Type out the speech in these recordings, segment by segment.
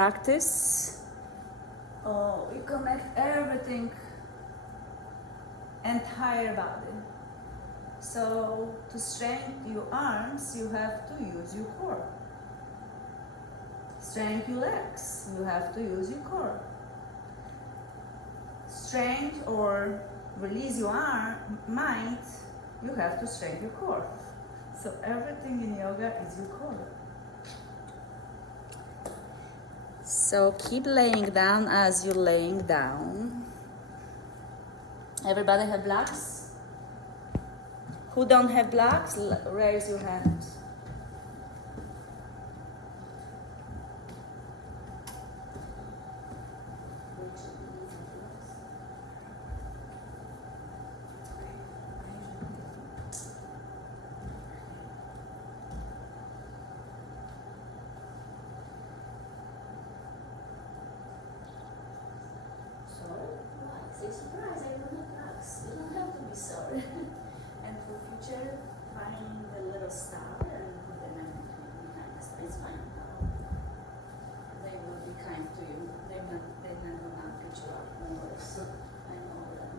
Practice. Oh, we connect everything, entire body. So to strengthen your arms, you have to use your core. Strengthen your legs, you have to use your core. Strength or release your mind, you have to strengthen your core. So everything in yoga is your core. So keep laying down as you're laying down. Everybody have blocks? Who don't have blocks, raise your hand. Surprise, I don't have blocks. You don't have to be sorry. And for future, find the little star and put them behind us. It's fine. They will be kind to you. They're not gonna beat you up. No worries. I know them.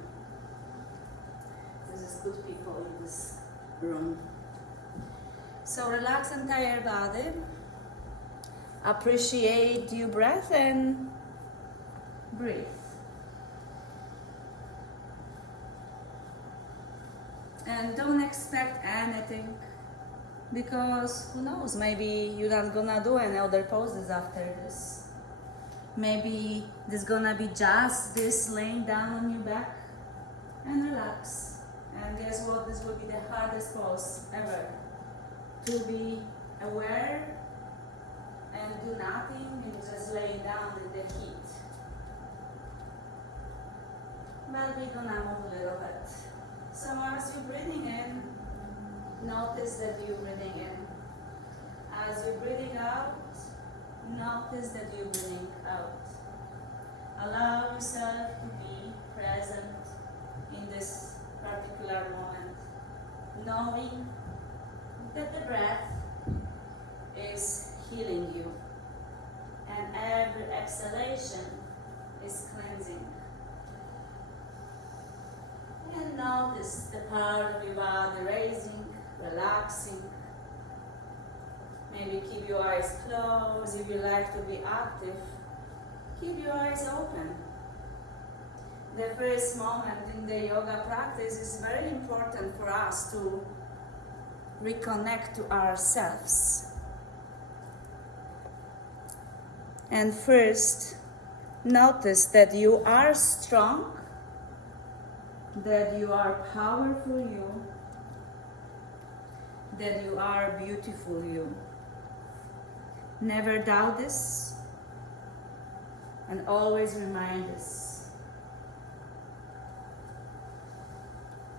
This is good people in this room. So relax entire body. Appreciate your breath and breathe. And don't expect anything, because who knows, maybe you're not gonna do any other poses after this. Maybe there's gonna be just this laying down on your back and relax. And guess what? This will be the hardest pose ever. To be aware and do nothing and just lay down in the heat. But we're gonna move a little bit. So as you're breathing in, notice that you're breathing in. As you're breathing out, notice that you're breathing out. Allow yourself to be present in this particular moment, knowing that the breath is healing you, and every exhalation is cleansing. And notice the part of your body raising, relaxing. Maybe keep your eyes closed. If you like to be active, keep your eyes open. The first moment in the yoga practice is very important for us to reconnect to ourselves. And first, notice that you are strong, that you are powerful you, that you are beautiful you. Never doubt this, and always remind this.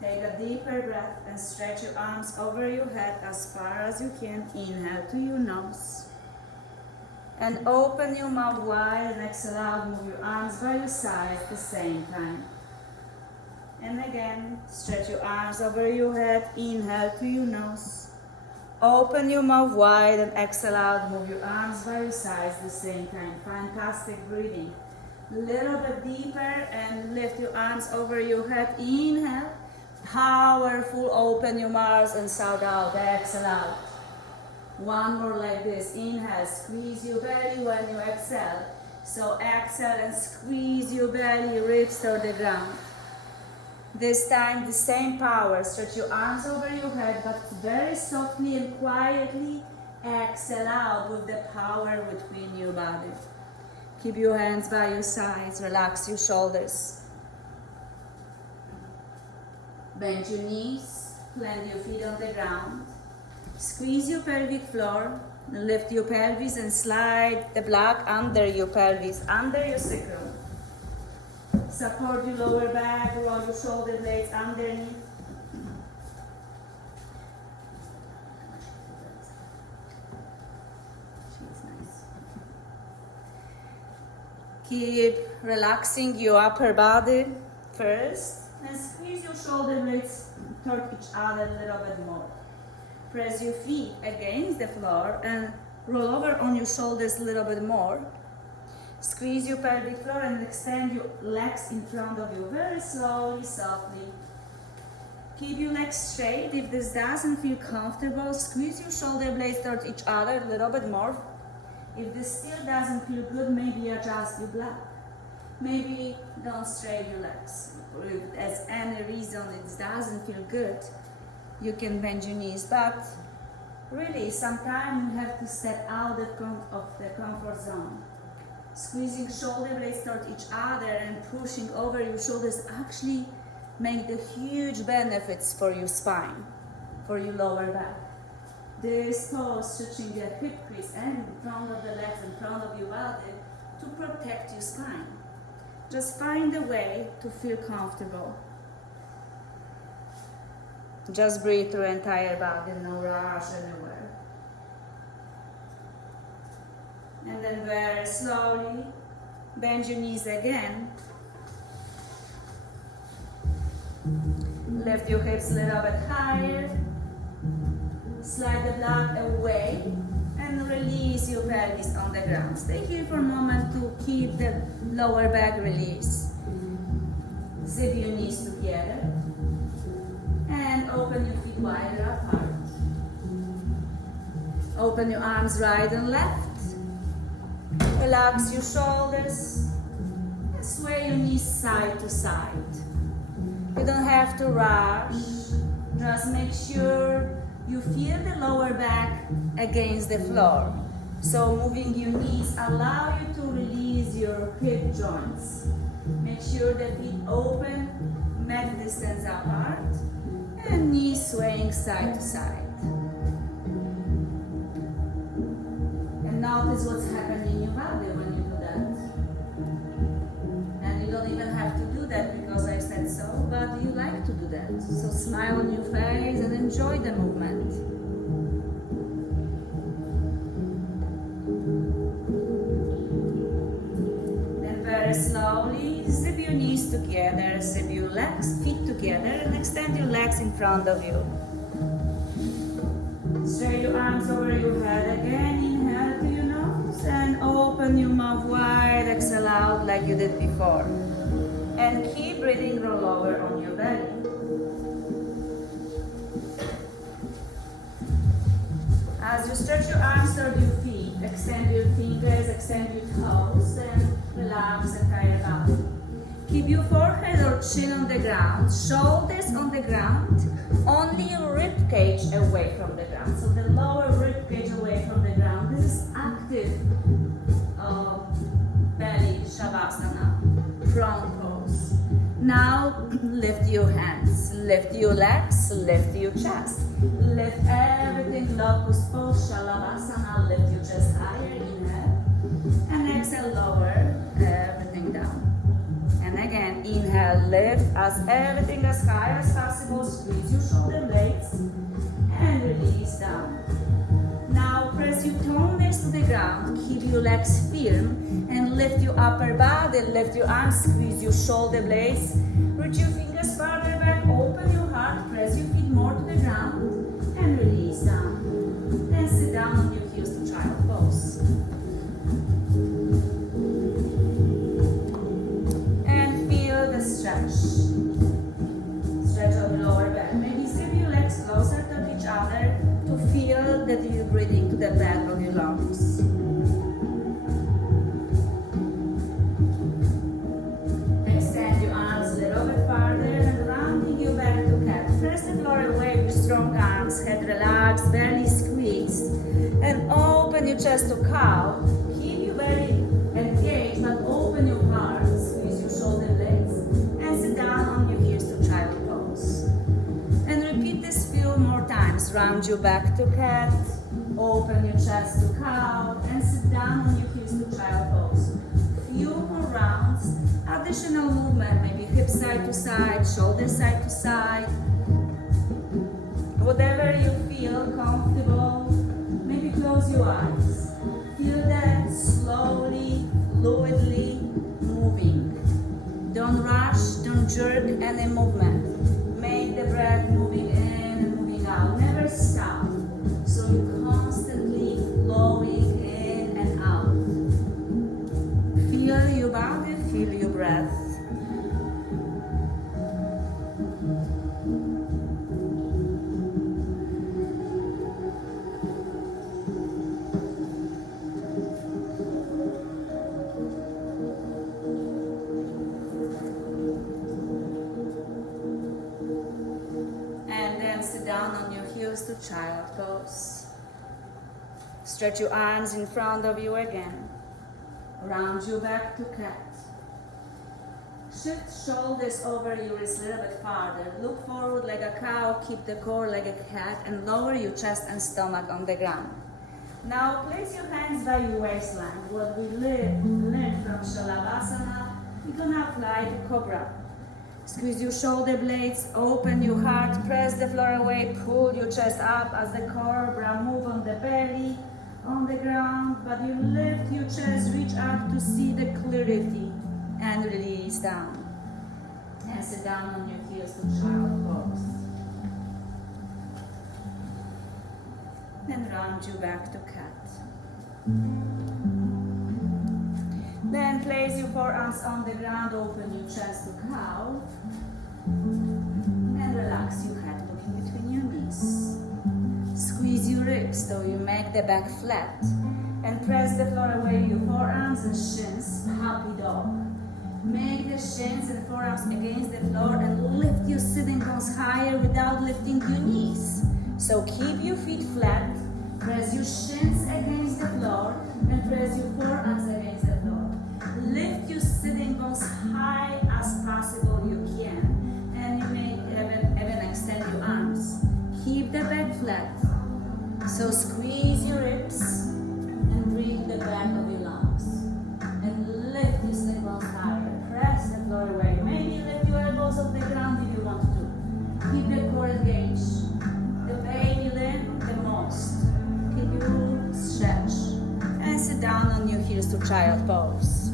Take a deeper breath and stretch your arms over your head as far as you can. Inhale to your nose. And open your mouth wide and exhale out. Move your arms by your side at the same time. And again, stretch your arms over your head. Inhale to your nose. Open your mouth wide and exhale out. Move your arms by your sides at the same time. Fantastic breathing. Little bit deeper and lift your arms over your head. Inhale. Powerful. Open your mouth and shout out. Exhale out. One more like this. Inhale. Squeeze your belly when you exhale. So exhale and squeeze your belly, ribs to the ground. This time, the same power. Stretch your arms over your head, but very softly and quietly exhale out with the power between your body. Keep your hands by your sides. Relax your shoulders. Bend your knees. Plant your feet on the ground. Squeeze your pelvic floor. Lift your pelvis and slide the block under your pelvis, under your sacrum. Support your lower back, roll your shoulder blades underneath. Keep relaxing your upper body first and squeeze your shoulder blades toward each other a little bit more. Press your feet against the floor and roll over on your shoulders a little bit more. Squeeze your pelvic floor and extend your legs in front of you very slowly, softly. Keep your legs straight. If this doesn't feel comfortable, squeeze your shoulder blades toward each other a little bit more. If this still doesn't feel good, maybe adjust your block. Maybe don't straighten your legs. Or if there's any reason it doesn't feel good, you can bend your knees. But really, sometimes you have to step out of the comfort zone. Squeezing shoulder blades toward each other and pushing over your shoulders actually make the huge benefits for your spine, for your lower back. This pose stretching the hip crease and in front of the legs, in front of your body to protect your spine. Just find a way to feel comfortable. Just breathe through the entire body, no rush anywhere. And then very slowly, bend your knees again. Lift your hips a little bit higher. Slide the block away and release your pelvis on the ground. Stay here for a moment to keep the lower back release. Zip your knees together and open your feet wider apart. Open your arms right and left. Relax your shoulders and sway your knees side to side. You don't have to rush. Just make sure you feel the lower back against the floor. So moving your knees allow you to release your hip joints. Make sure the feet open, mat distance apart, and knees swaying side to side. And notice what's happening in your body when you do that. And you don't even have to do that because I said so, but you like to do that. So smile on your face and enjoy the movement. Then very slowly zip your knees together, zip your legs, feet together, and extend your legs in front of you. Straight your arms over your head again. Inhale to your nose and open your mouth wide. Exhale out like you did before. And keep breathing, roll over on your belly. As you stretch your arms toward your feet, extend your fingers, extend your toes, and relax the entire body. Keep your forehead or chin on the ground, shoulders on the ground, only your rib cage away from the ground. So the lower rib cage away from the ground. This is active belly shavasana, front pose. Now lift your hands, lift your legs, lift your chest. Lift everything, locust pose, shalavasana, lift your chest higher, inhale. And exhale, lower everything down. And again, inhale, lift as everything as high as possible, squeeze your shoulder blades, and release down. Now press your toenails to the ground, keep your legs firm, and lift your upper body, lift your arms, squeeze your shoulder blades, reach your fingers farther back, open your heart, press your feet more to the ground, and release down. Then sit down on your heels to child pose. And feel the stretch. Stretch of the lower back. Maybe zip your legs closer to each other to feel that you're breathing to the back of your lungs. Extend your arms a little bit farther and rounding you back to cat. Press the floor away with strong arms, head relaxed, belly squeezed, and open your chest to cow. Keep your belly engaged, but open your heart, squeeze your shoulder blades, and sit down on your heels to child pose. And repeat this few more times. Round your back to cat, open your chest to cow, and sit down on your heels to child pose. Few more rounds. Additional movement, maybe hip side to side, shoulder side to side. Whatever you feel comfortable, maybe close your eyes. Feel that slowly, fluidly moving. Don't rush, don't jerk any movement. Make the breath moving in and moving out. Never stop. So you're constantly flowing in and out. feel your body, feel your breath. Sit down on your heels to child pose. Stretch your arms in front of you again. Round your back to cat. Shift shoulders over your wrists a little bit farther. Look forward like a cow, keep the core like a cat, and lower your chest and stomach on the ground. Now place your hands by your waistline. What we learned from Shalabhasana, we're gonna apply to Cobra. Squeeze your shoulder blades, open your heart, press the floor away, pull your chest up as the cobra, move on the belly, on the ground, but you lift your chest, reach up to see the clarity, and release down. And sit down on your heels to child pose. Then round you back to cat. Then place your forearms on the ground, open your chest to cow, and relax your head looking between your knees. Squeeze your ribs so you make the back flat, and press the floor away your forearms and shins, happy dog. Make the shins and forearms against the floor and lift your sitting bones higher without lifting your knees. So keep your feet flat, press your shins against the floor, and press your forearms against the floor. Lift your sitting bones high as possible you can, and you may even extend your arms. Keep the back flat. So squeeze your ribs and bring the back of your lungs. And lift your sitting bones higher. Press the floor away. Maybe lift your elbows off the ground if you want to. Keep the core engaged. The baby limb the most. Keep your stretch. And sit down on your heels to child pose.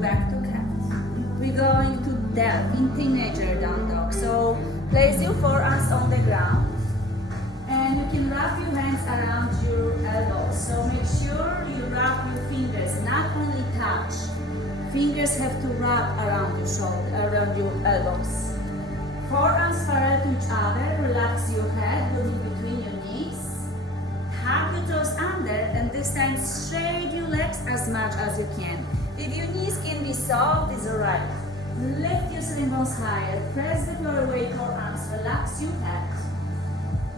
Back to cat. We're going to delve in teenager down dog. So place your forearms on the ground, and you can wrap your hands around your elbows. So make sure you wrap your fingers, not only touch. Fingers have to wrap around your shoulder, around your elbows. Forearms parallel to each other. Relax your head, looking between your knees. Hug your toes under, and this time straighten your legs as much as you can. If your knees can be soft, it's alright. Lift your sitting bones higher. Press the floor away, forearms. Relax your head.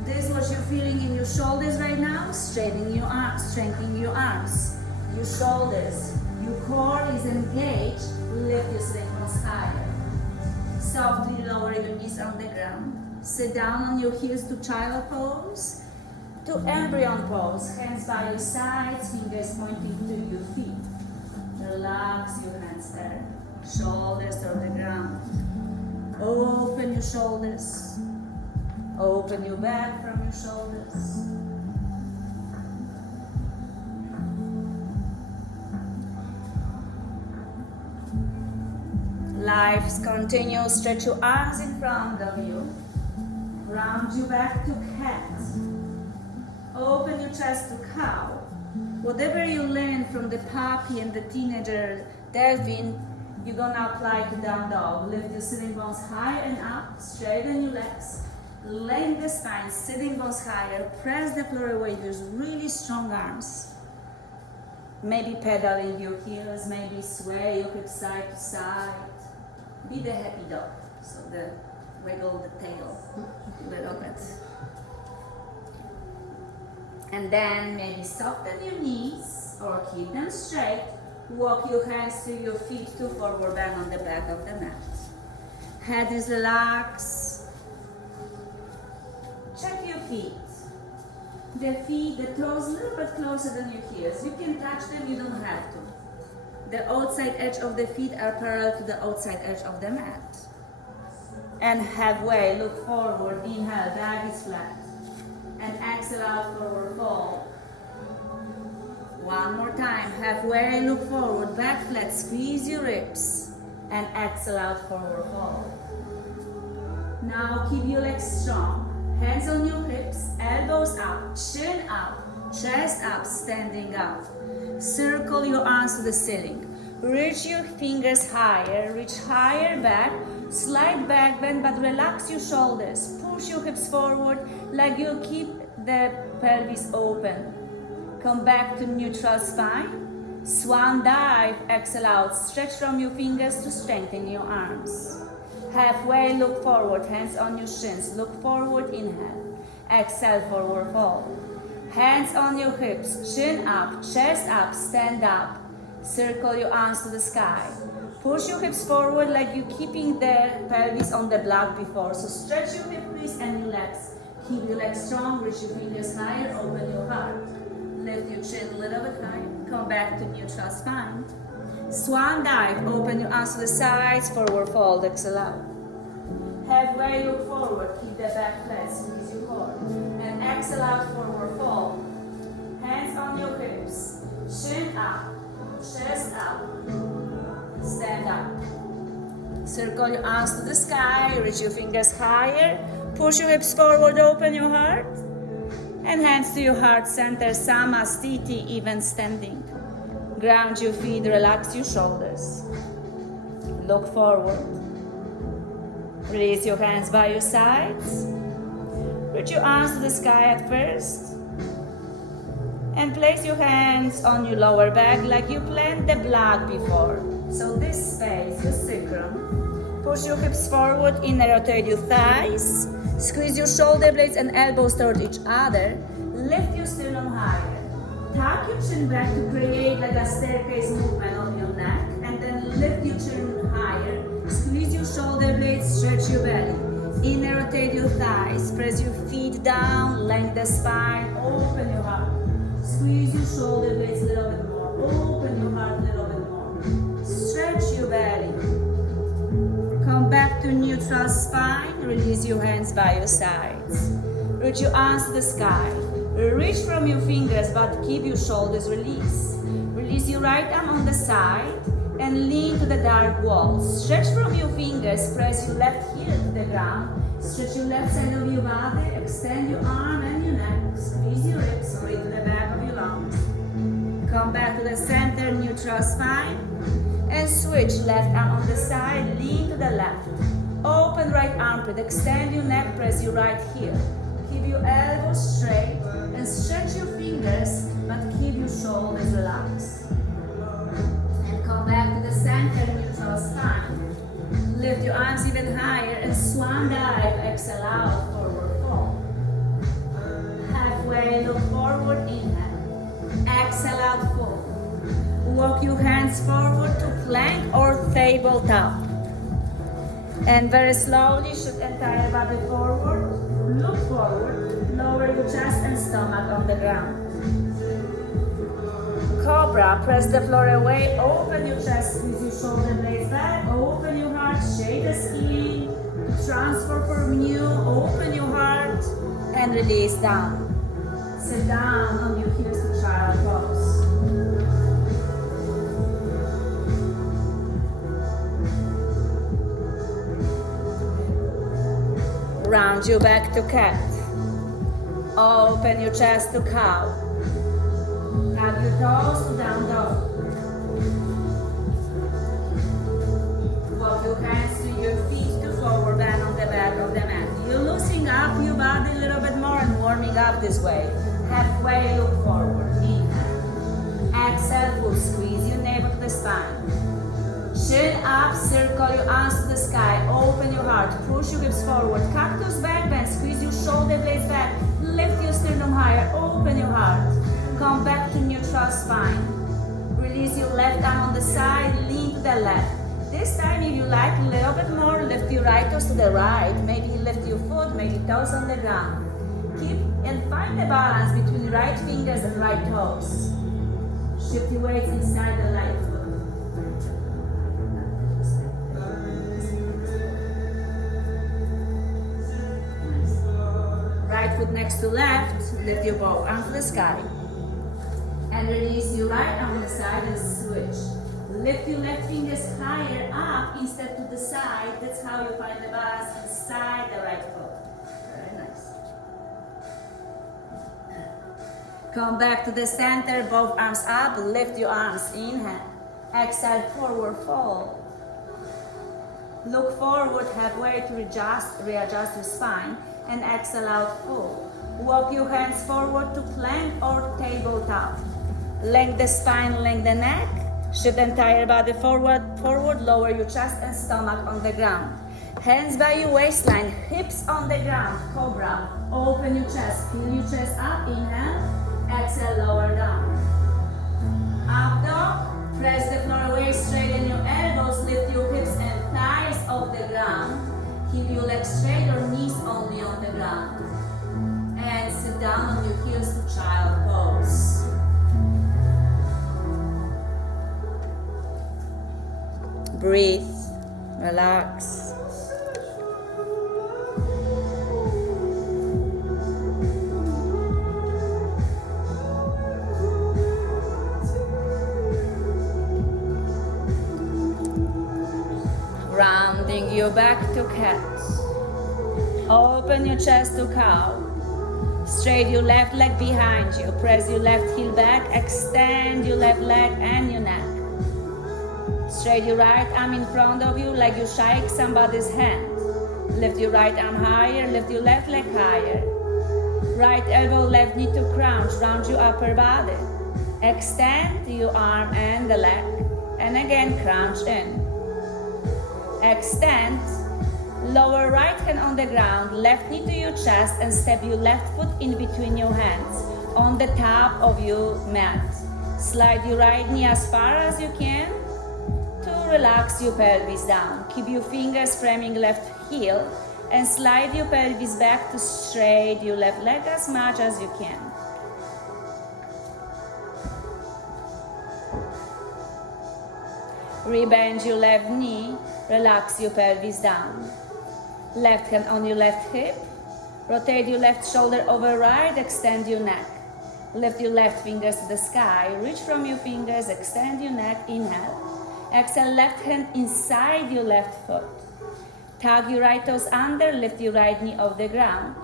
This is what you're feeling in your shoulders right now. Straightening your arms, strengthening your arms. Your shoulders. Your core is engaged. Lift your sitting bones higher. Softly lower your knees on the ground. Sit down on your heels to child pose. To embryo pose. Hands by your sides, fingers pointing to your feet. Relax your hands there. Shoulders on the ground. Open your shoulders. Open your back from your shoulders. Life continues. Stretch your arms in front of you. Round your back to cat. Open your chest to cow. Whatever you learn from the puppy and the teenager delphine, you're gonna apply to down dog. Lift your sitting bones high and up. Straighten your legs. Lengthen the spine. Sitting bones higher. Press the floor away. There's really strong arms. Maybe pedaling your heels. Maybe sway your hips side to side. Be the happy dog. So wiggle the tail a little bit. And then maybe soften your knees or keep them straight. Walk your hands to your feet to forward bend on the back of the mat. Head is relaxed. Check your feet. The feet, the toes a little bit closer than your heels. You can touch them, you don't have to. The outside edge of the feet are parallel to the outside edge of the mat. And halfway, look forward. Inhale, back is flat. And exhale out, forward fold. One more time. Halfway, look forward, back flat. Squeeze your ribs. And exhale out, forward fold. Now keep your legs strong. Hands on your hips, elbows up, chin up, chest up, standing up. Circle your arms to the ceiling. Reach your fingers higher, reach higher back, slight back bend, but relax your shoulders. Push your hips forward like you keep the pelvis open. Come back to neutral spine. Swan dive, exhale out. Stretch from your fingers to strengthen your arms. Halfway, look forward, hands on your shins. Look forward, inhale. Exhale, forward fold. Hands on your hips, chin up, chest up, stand up. Circle your arms to the sky. Push your hips forward like you're keeping the pelvis on the block before. So stretch your hip crease and your legs. Keep your legs strong, reach your fingers higher, open your heart. Lift your chin a little bit higher. Come back to neutral spine. Swan dive, open your arms to the sides, forward fold, exhale out. Halfway, look forward, keep the back flat, squeeze your core. And exhale out, forward fold. Hands on your hips, chin up, chest up, stand up. Circle your arms to the sky, reach your fingers higher, push your hips forward, open your heart. And hands to your heart center, Samastiti, even standing. Ground your feet, relax your shoulders. Look forward. Release your hands by your sides. Reach your arms to the sky at first. And place your hands on your lower back like you planned the block before. So this space, your sacrum. Push your hips forward, inner rotate your thighs. Squeeze your shoulder blades and elbows toward each other. Lift your sternum higher. Tuck your chin back to create like a staircase movement on your neck. And then lift your chin higher. Squeeze your shoulder blades, stretch your belly. Inner rotate your thighs. Press your feet down, lengthen the spine, open your heart. Squeeze your shoulder blades a little bit more. Open your heart a little bit more. Stretch your belly. Come back to neutral spine. Release your hands by your sides. Reach your arms to the sky. Reach from your fingers, but keep your shoulders released. Release your right arm on the side and lean to the dark wall. Stretch from your fingers. Press your left heel to the ground. Stretch your left side of your body. Extend your arm and your neck. Squeeze your ribs. Breathe to the back of your lungs. Come back to the center, neutral spine. And switch left arm on the side, lean to the left. Open right armpit, extend your neck, press your right heel. Keep your elbows straight and stretch your fingers, but keep your shoulders relaxed. And come back to the center, neutral spine. Lift your arms even higher and swan dive, exhale out, forward fold. Halfway, look forward, inhale. Exhale out, fold. Walk your hands forward to plank or tabletop. And very slowly shoot entire body forward. Look forward. Lower your chest and stomach on the ground. Cobra, press the floor away. Open your chest, squeeze your shoulder blades back. Open your heart, shake the skin. Transfer from you. Open your heart and release down. Sit down on your heels to child pose. Round your back to cat. Open your chest to cow. Hug your toes to down dog. Walk your hands to your feet to forward bend on the back of the mat. You're loosening up your body a little bit more and warming up this way. Halfway, look forward. Inhale. Exhale, full squeeze your navel to the spine. Chin up, circle your arms to the sky, open your heart, push your hips forward, cactus back bend, squeeze your shoulder blades back, lift your sternum higher, open your heart, come back to neutral spine, release your left arm on the side, lean to the left. This time if you like a little bit more, lift your right toes to the right, maybe lift your foot, maybe toes on the ground. Keep and find the balance between right fingers and right toes. Shift your weights inside the right foot. Right foot next to left, lift your both arms to the sky. And release your right arm on the side and switch. Lift your left fingers higher up instead to the side. That's how you find the balance inside the right foot. Very nice. Come back to the center, both arms up, lift your arms, inhale. Exhale, forward fold. Look forward halfway to readjust your spine, and exhale out, fold. Walk your hands forward to plank or tabletop. Lengthen the spine, lengthen the neck. Shift entire body forward, lower your chest and stomach on the ground. Hands by your waistline, hips on the ground, cobra. Open your chest, fill your chest up, inhale. Exhale, lower down. Up dog, press the floor away, straighten your elbows, lift your hips and thighs off the ground. Keep your legs straight or knees only on the ground. And sit down on your heels to child pose. Breathe, relax. Rounding your back to cat. Open your chest to cow. Straight your left leg behind you. Press your left heel back. Extend your left leg and your neck. Straight your right arm in front of you like you shake somebody's hand. Lift your right arm higher. Lift your left leg higher. Right elbow, left knee to crunch. Round your upper body. Extend your arm and the leg. And again, crunch in. Extend. Lower right hand on the ground, left knee to your chest, and step your left foot in between your hands on the top of your mat. Slide your right knee as far as you can to relax your pelvis down. Keep your fingers framing left heel and slide your pelvis back to straight your left leg as much as you can. Rebend your left knee, relax your pelvis down. Left hand on your left hip. Rotate your left shoulder over right, extend your neck. Lift your left fingers to the sky. Reach from your fingers, extend your neck, inhale. Exhale, left hand inside your left foot. Tug your right toes under, lift your right knee off the ground.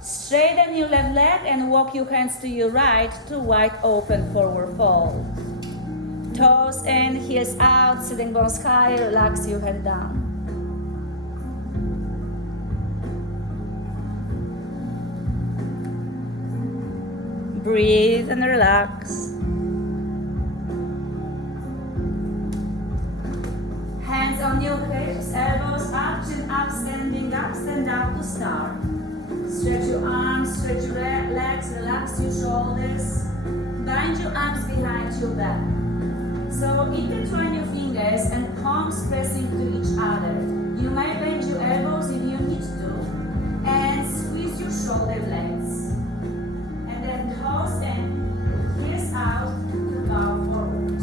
Straighten your left leg and walk your hands to your right to wide open forward fold. Toes in, heels out, sitting bones high, relax your head down. Breathe and relax. Hands on your hips, elbows up, chin up, standing up, stand up to start. Stretch your arms, stretch your legs, relax your shoulders. Bind your arms behind your back. So intertwine your fingers and palms pressing to each other. You may bend your elbows if you need to, and squeeze your shoulder blades. And then toes in, heels out to bow forward.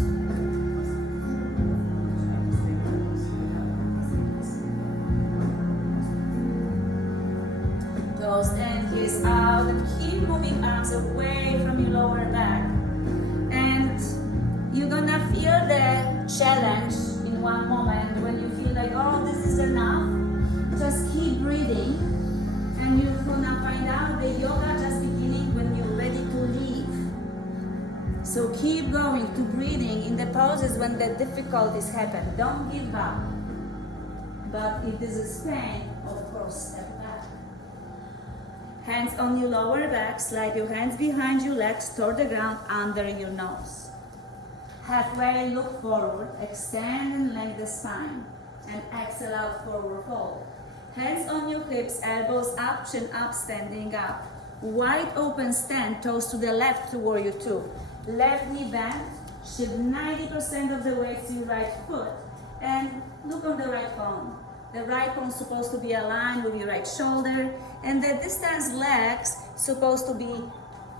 Toes in, heels out, and keep moving arms away from your lower back. And you're gonna feel the challenge in one moment when you feel like, oh, this is enough. Just keep breathing, and you're gonna find out the yoga just beginning when you're ready to leave. So keep going to breathing in the pauses when the difficulties happen. Don't give up. But if this is pain, of course, step back. Hands on your lower back, slide your hands behind your legs toward the ground under your nose. Halfway, look forward, extend and lengthen the spine, and exhale out, forward fold. Hands on your hips, elbows up, chin up, standing up. Wide open stand, toes to the left to warrior two. Left knee bent, shift 90% of the weight to your right foot, and look on the right palm. The right palm is supposed to be aligned with your right shoulder, and the distance legs supposed to be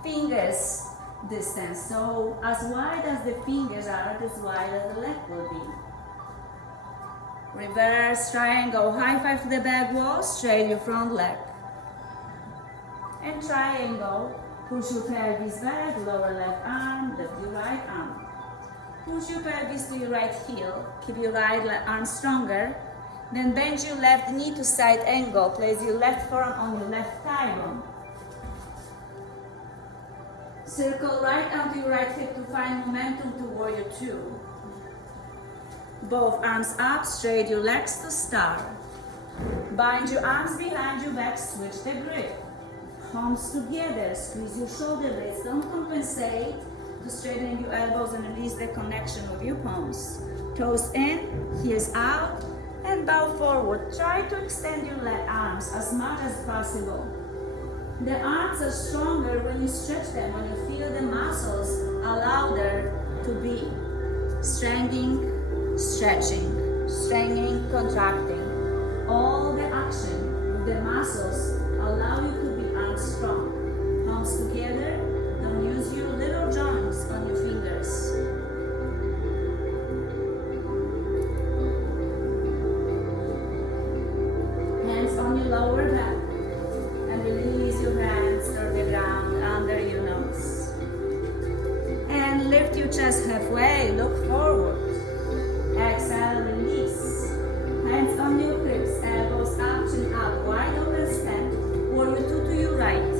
fingers distance. So as wide as the fingers are, as wide as the leg will be. Reverse triangle, high five to the back wall, straight your front leg. And triangle, push your pelvis back, lower left arm, lift your right arm. Push your pelvis to your right heel, keep your right arm stronger. Then bend your left knee to side angle, place your left forearm on your left thigh bone. Circle right onto your right hip to find momentum to warrior two. Both arms up, straight your legs to start. Bind your arms behind your back, switch the grip. Palms together, squeeze your shoulder blades. Don't compensate to straighten your elbows and release the connection of your palms. Toes in, heels out, and bow forward. Try to extend your left arms as much as possible. The arms are stronger when you stretch them, when you feel the muscles allow there to be. Strengthening, stretching, strengthening, contracting. All the action of the muscles allow you to be arm strong. Palms together, don't use your little joints on your fingers. Hands on your lower back and release your hands to the ground under your nose. And lift your chest halfway, look forward. Exhale, release. Hands on your hips, elbows up, chin up, wide open stand. Warrior two to your right.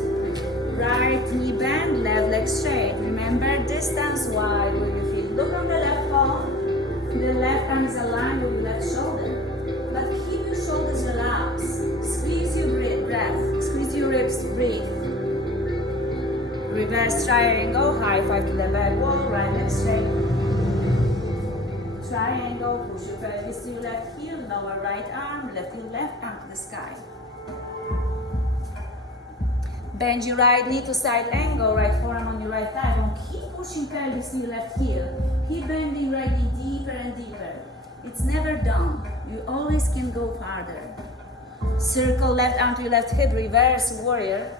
Right knee bend, left leg straight. Remember distance wide where you feel. Look on the left palm. The left arm is aligned with your left shoulder. But keep your shoulders relaxed. Squeeze your breath. Squeeze your ribs, breathe. Reverse triangle, high five to the back wall, right leg straight. Triangle, push your pelvis to your left heel, lower right arm, lift your left arm to the sky. Bend your right knee to side angle, right forearm on your right thigh. Don't keep pushing pelvis to your left heel. Keep bending right knee deeper and deeper. It's never done. You always can go farther. Circle left arm to your left hip, reverse warrior.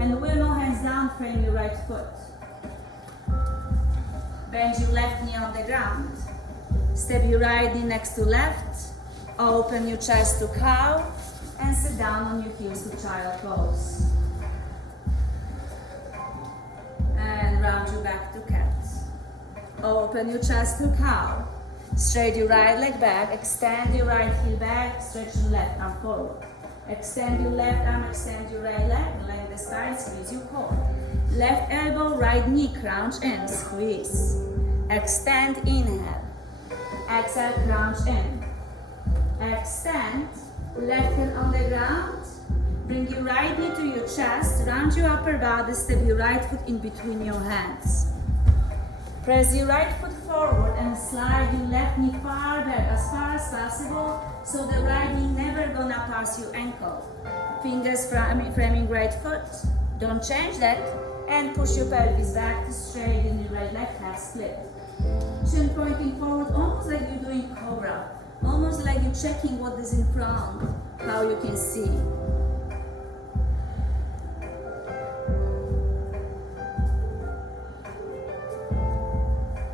And with no hands down, frame your right foot. Bend your left knee on the ground. Step your right knee next to left. Open your chest to cow. And sit down on your heels to child pose. And round your back to cat. Open your chest to cow. Straight your right leg back. Extend your right heel back. Stretch your left arm forward. Extend your left arm, extend your right leg. Lengthen the spine, squeeze your core. Left elbow, right knee, crouch in, squeeze. Extend, inhale. Exhale, crouch in. Extend, left hand on the ground. Bring your right knee to your chest. Round your upper body, step your right foot in between your hands. Press your right foot forward and slide your left knee far back as far as possible so the right knee never gonna pass your ankle. Fingers framing right foot. Don't change that. And push your pelvis back to straighten your right leg, half split. Chin pointing forward, almost like you're doing cobra. Almost like you're checking what is in front, how you can see.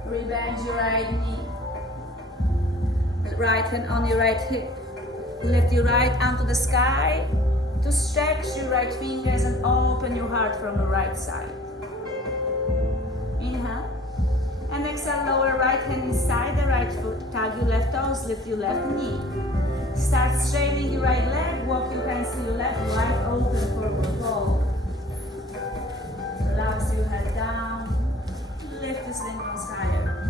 Rebend your right knee. Right hand on your right hip. Lift your right arm to the sky to stretch your right fingers and open your heart from the right side. Inhale. And exhale, lower right hand inside the right foot. Tug your left toes, lift your left knee. Start straightening your right leg. Walk your hands to your left, wide open forward fold. Relax your head down. Lift your sling bones higher.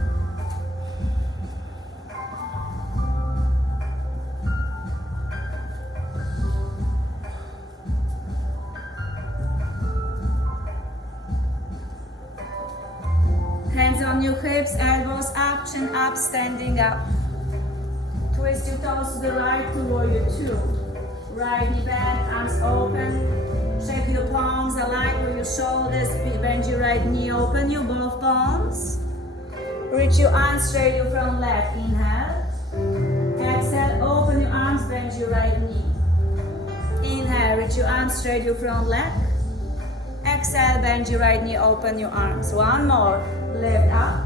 Hands on your hips, elbows up, chin up, standing up. Twist your toes to the right to warrior two. Right knee bend, arms open. Check your palms, align with your shoulders. Bend your right knee, open your both palms. Reach your arms straight, your front leg. Inhale. Exhale, open your arms, bend your right knee. Inhale, reach your arms straight, your front leg. Exhale, bend your right knee, open your arms. One more. Lift up.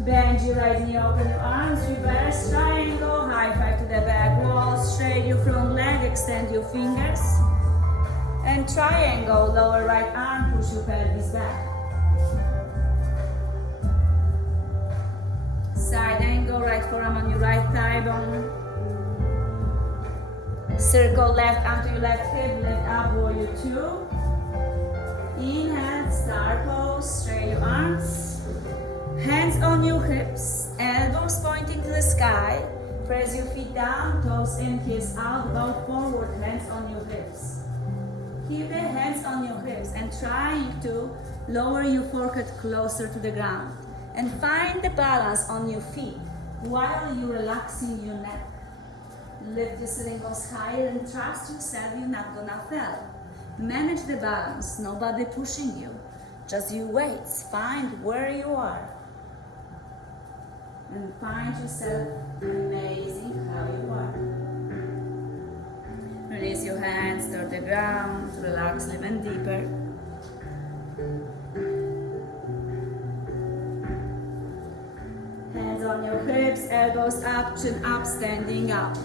Bend your right knee, open your arms. Reverse triangle, high five to the back wall. Straight your front leg, extend your fingers. And triangle, lower right arm, push your pelvis back. Side angle, right forearm on your right thigh bone. Circle left arm to your left hip, lift up, warrior two. Inhale, star pose. hips, elbows pointing to the sky. Press your feet down, toes in, heels out, bow forward, hands on your hips. Keep the hands on your hips and trying to lower your forehead closer to the ground. And find the balance on your feet while you're relaxing your neck. Lift your sitting bones higher and trust yourself you're not gonna fail. Manage the balance, nobody pushing you. Just you wait, find where you are. And find yourself amazing how you are. Release your hands toward the ground, relax even deeper. Hands on your hips, elbows up, chin up, standing up.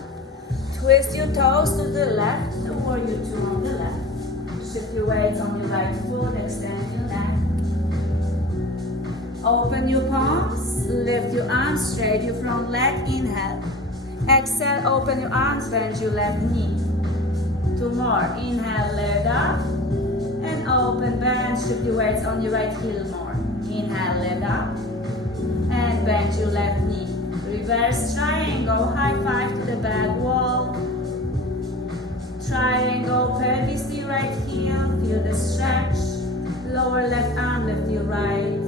Twist your toes to the left, the warrior two on the left. Shift your weight on your right foot, extend your neck. Open your palms, lift your arms straight, your front leg, inhale. Exhale, open your arms, bend your left knee. Two more, inhale, leg up. And open, bend, shift your weights on your right heel more. Inhale, leg up. And bend your left knee. Reverse triangle, high five to the back wall. Triangle, pelvis to your right heel, feel the stretch. Lower left arm, lift your right.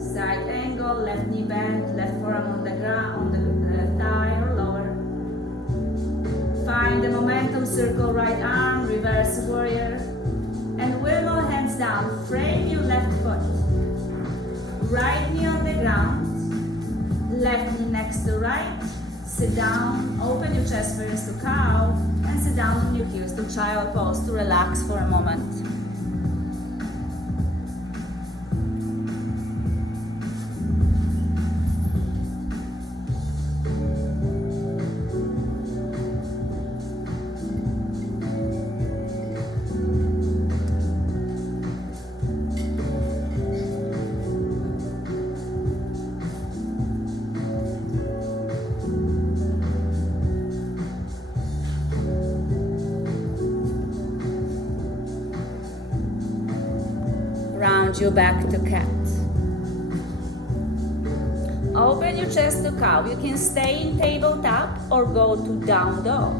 Side angle, left knee bent, left forearm on the ground, on the thigh or lower. Find the momentum, circle right arm, reverse warrior. And wiggle hands down, frame your left foot. Right knee on the ground, left knee next to right. Sit down, open your chest first to cow, and sit down on your heels to child pose to relax for a moment. Round your back to cat. Open your chest to cow. You can stay in tabletop or go to down dog.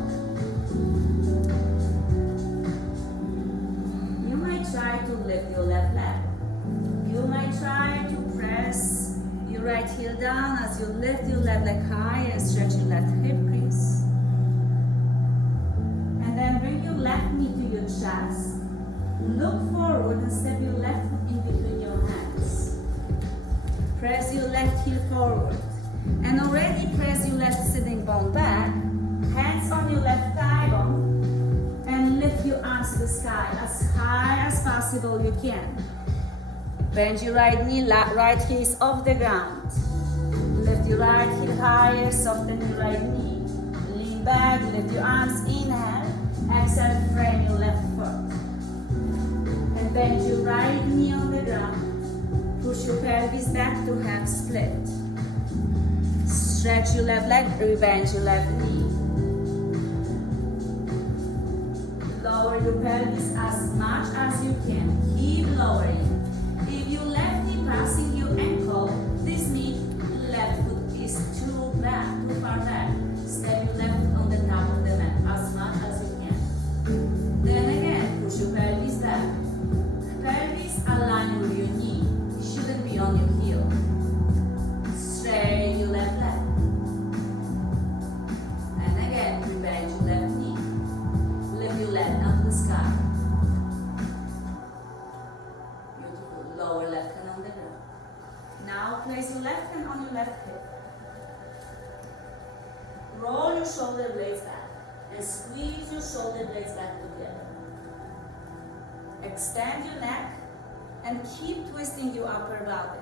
You might try to lift your left leg. You might try to press your right heel down as you lift your left leg high and stretch your left hip crease. And then bring your left knee to your chest. Look forward and step your left foot in between your hands. Press your left heel forward. And already press your left sitting bone back. Hands on your left thigh bone. And lift your arms to the sky as high as possible you can. Bend your right knee, right heel is off the ground. Lift your right heel higher, soften your right knee. Lean back, lift your arms, inhale. Exhale, frame your left foot. Bend your right knee on the ground. Push your pelvis back to half split. Stretch your left leg, bend your left knee. Lower your pelvis as much as you can. Keep lowering. If your left knee passing your ankle, this means left foot is too far back. Step your left foot on the top of the mat as much as you can. Then again, push your pelvis back. Pelvis align with your knee. It shouldn't be on your heel. Straight your left leg. And again, bend your left knee. Lift your left up to the sky. Beautiful. Lower left hand on the ground. Now place your left hand on your left hip. Roll your shoulder blades back and squeeze your shoulder blades back together. Extend your neck and keep twisting your upper body.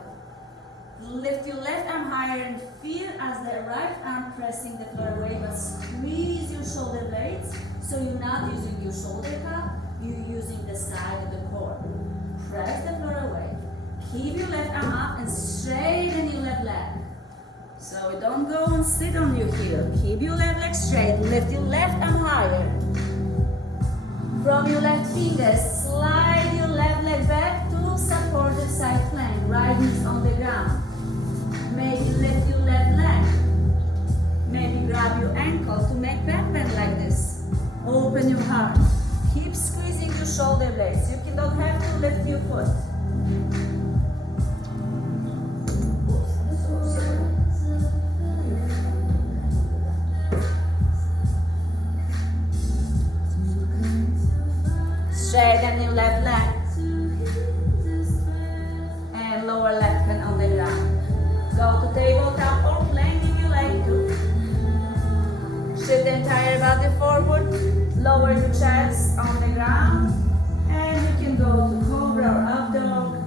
Lift your left arm higher and feel as the right arm pressing the floor away, but squeeze your shoulder blades so you're not using your shoulder cup, you're using the side of the core. Press the floor away. Keep your left arm up and straighten your left leg. So don't go and sit on your heel. Keep your left leg straight. Lift your left arm higher. From your left fingers, slide your left leg back to supportive side plank. Right knee on the ground. to lift your foot. Straighten your left leg. And lower left hand on the ground. Go to tabletop or plank if you like to. Shift the entire body forward. Lower your chest on the ground. And you can go to cobra or up dog.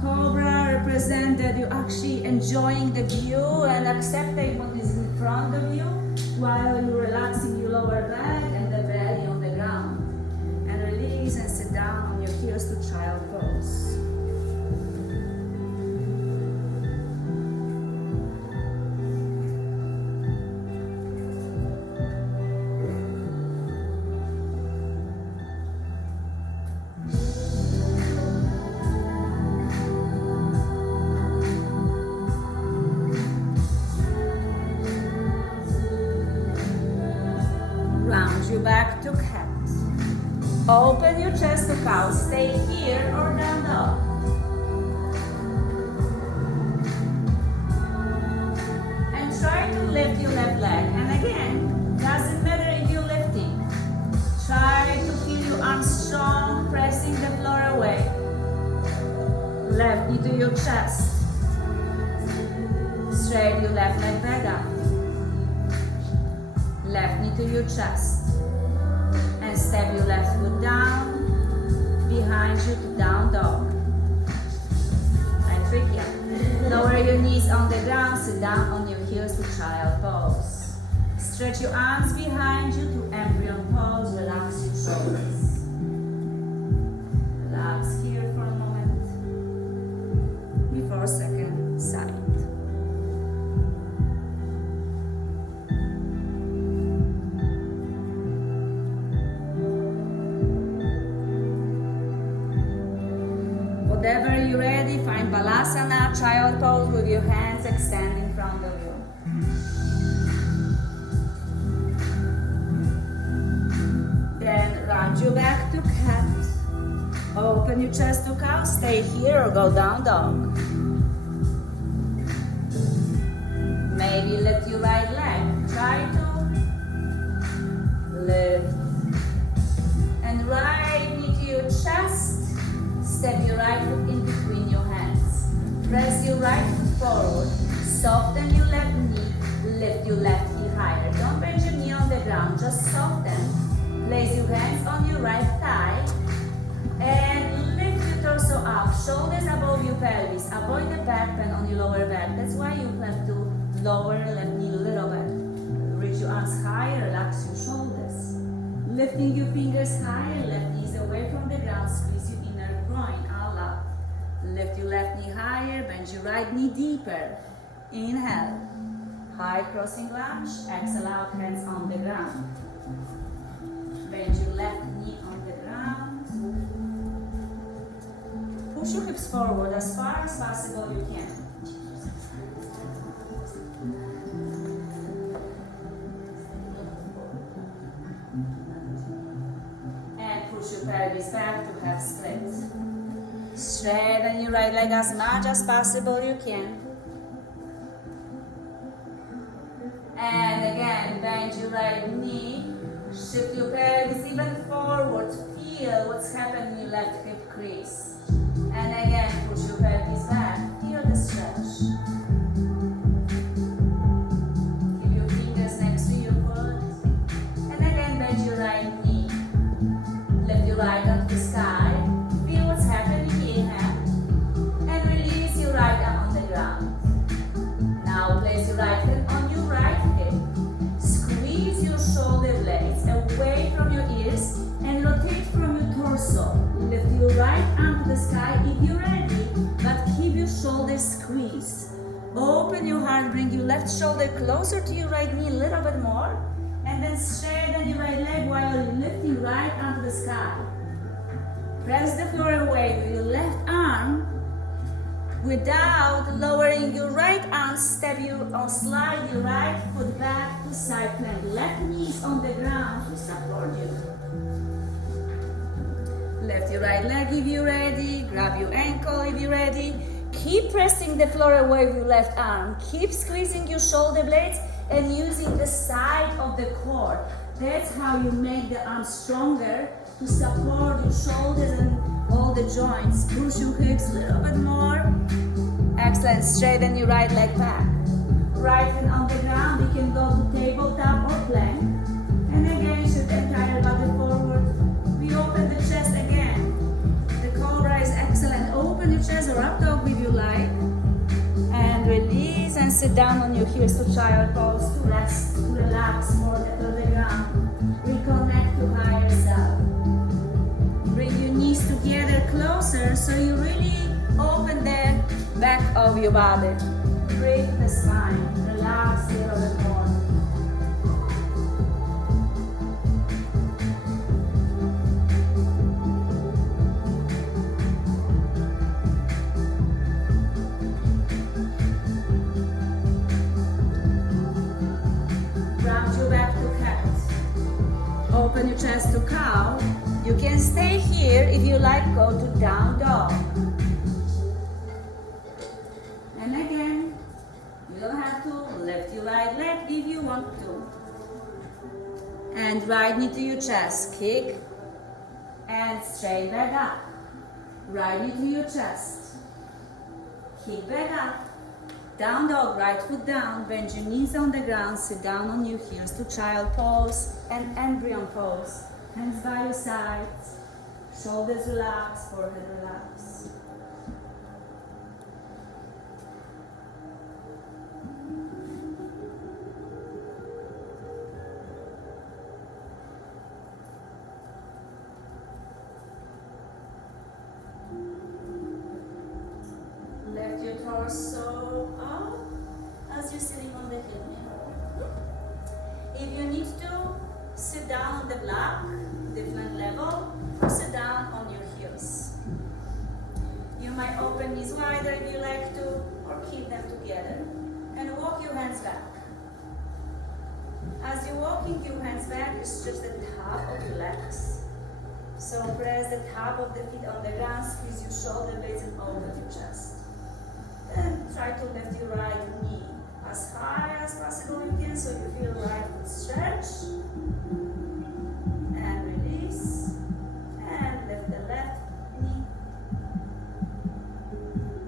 Cobra represents that you're actually enjoying the view and accepting what is in front of you while you're relaxing your lower back and the belly on the ground. And release and sit down on your heels to child pose. Round your back to cat. Open your chest to cow. Stay here or down dog. And try to lift your left leg. And again, doesn't matter if you're lifting. Try to feel your arms strong, pressing the floor away. Left knee to your chest. Straight your left leg back up. Left knee to your chest. And step your left foot down, behind you to down dog. And tricky. Lower your knees on the ground, sit down on your heels to child pose. Stretch your arms behind you to embryo pose, relax your shoulders. Relax here for a moment. Before second side. Whenever you're ready, find Balasana, child pose with your hands extended in front of you. Then round your back to cat. Open your chest to cow, stay here or go down dog. Maybe lift your right leg. Try to lift. And right knee to your chest. Step your right foot in between your hands. Press your right foot forward. Soften your left knee. Lift your left knee higher. Don't bend your knee on the ground. Just soften. Place your hands on your right thigh. And lift your torso up. Shoulders above your pelvis. Avoid the back bend on your lower back. That's why you have to lower left knee a little bit. Reach your arms higher. Relax your shoulders. Lifting your fingers higher. Left knee is away from the ground. Squeeze your inner groin all up. Lift your left knee higher, bend your right knee deeper. Inhale, high crossing lunge. Exhale out, hands on the ground. Bend your left knee on the ground. Push your hips forward as far as possible you can. Your pelvis back to half split. Straighten your right leg as much as possible you can. And again, bend your right knee. Shift your pelvis even forward. Feel what's happening in your left hip crease. And again, push your pelvis back. Feel the stretch. Keep your fingers next to your foot. And again, bend your right knee. Lift your right arm to the sky. Feel what's happening. Inhale. And release your right arm on the ground. Now place your right hand on your right hip. Squeeze your shoulder blades away from your ears and rotate from your torso. Lift your right arm to the sky if you're ready, but keep your shoulders squeezed. Open your heart, bring your left shoulder closer to your right knee a little bit more. And then straighten your right leg while you're lifting right arm to the sky. Press the floor away with your left arm. Without lowering your right arm, slide your right foot back to side plank. Left knee is on the ground to support you. Lift your right leg if you're ready. tall if you're ready. Keep pressing the floor away with your left arm. Keep squeezing your shoulder blades and using the side of the core. That's how you make the arms stronger to support your shoulders and all the joints. Push your hips a little bit more. Excellent. Straighten your right leg back. Right hand on the ground. We can go to tabletop or plank. And again, shift the entire body forward. We open the chest again. The cobra is excellent. Open your chest or up dog if you like. And release and sit down on your heels to child pose to rest, to relax more to the ground. Reconnect to higher self. Bring your knees together closer so you really open the back of your body. Break the spine. Relax a little bit more. Round your back to cat. Open your chest to cow. You can stay here if you like, go to down dog. And again, you don't have to lift your right leg if you want to. And right knee to your chest, kick and straight back up. Right knee to your chest, kick back up. Down dog, right foot down, bend your knees on the ground, sit down on your heels to child pose and embryo pose. Hands by your sides, shoulders relax, forehead relax. Lift your torso up as you're sitting on the hip mirror. If you need to, sit down on the block, different level, or sit down on your heels. You might open knees wider if you like to, or keep them together. And walk your hands back. As you're walking your hands back, you stretch the top of your legs. So press the top of the feet on the ground, squeeze your shoulder blades and open your chest. Then try to lift your right knee as high as possible you can so you feel right foot stretch. And release. And lift the left knee.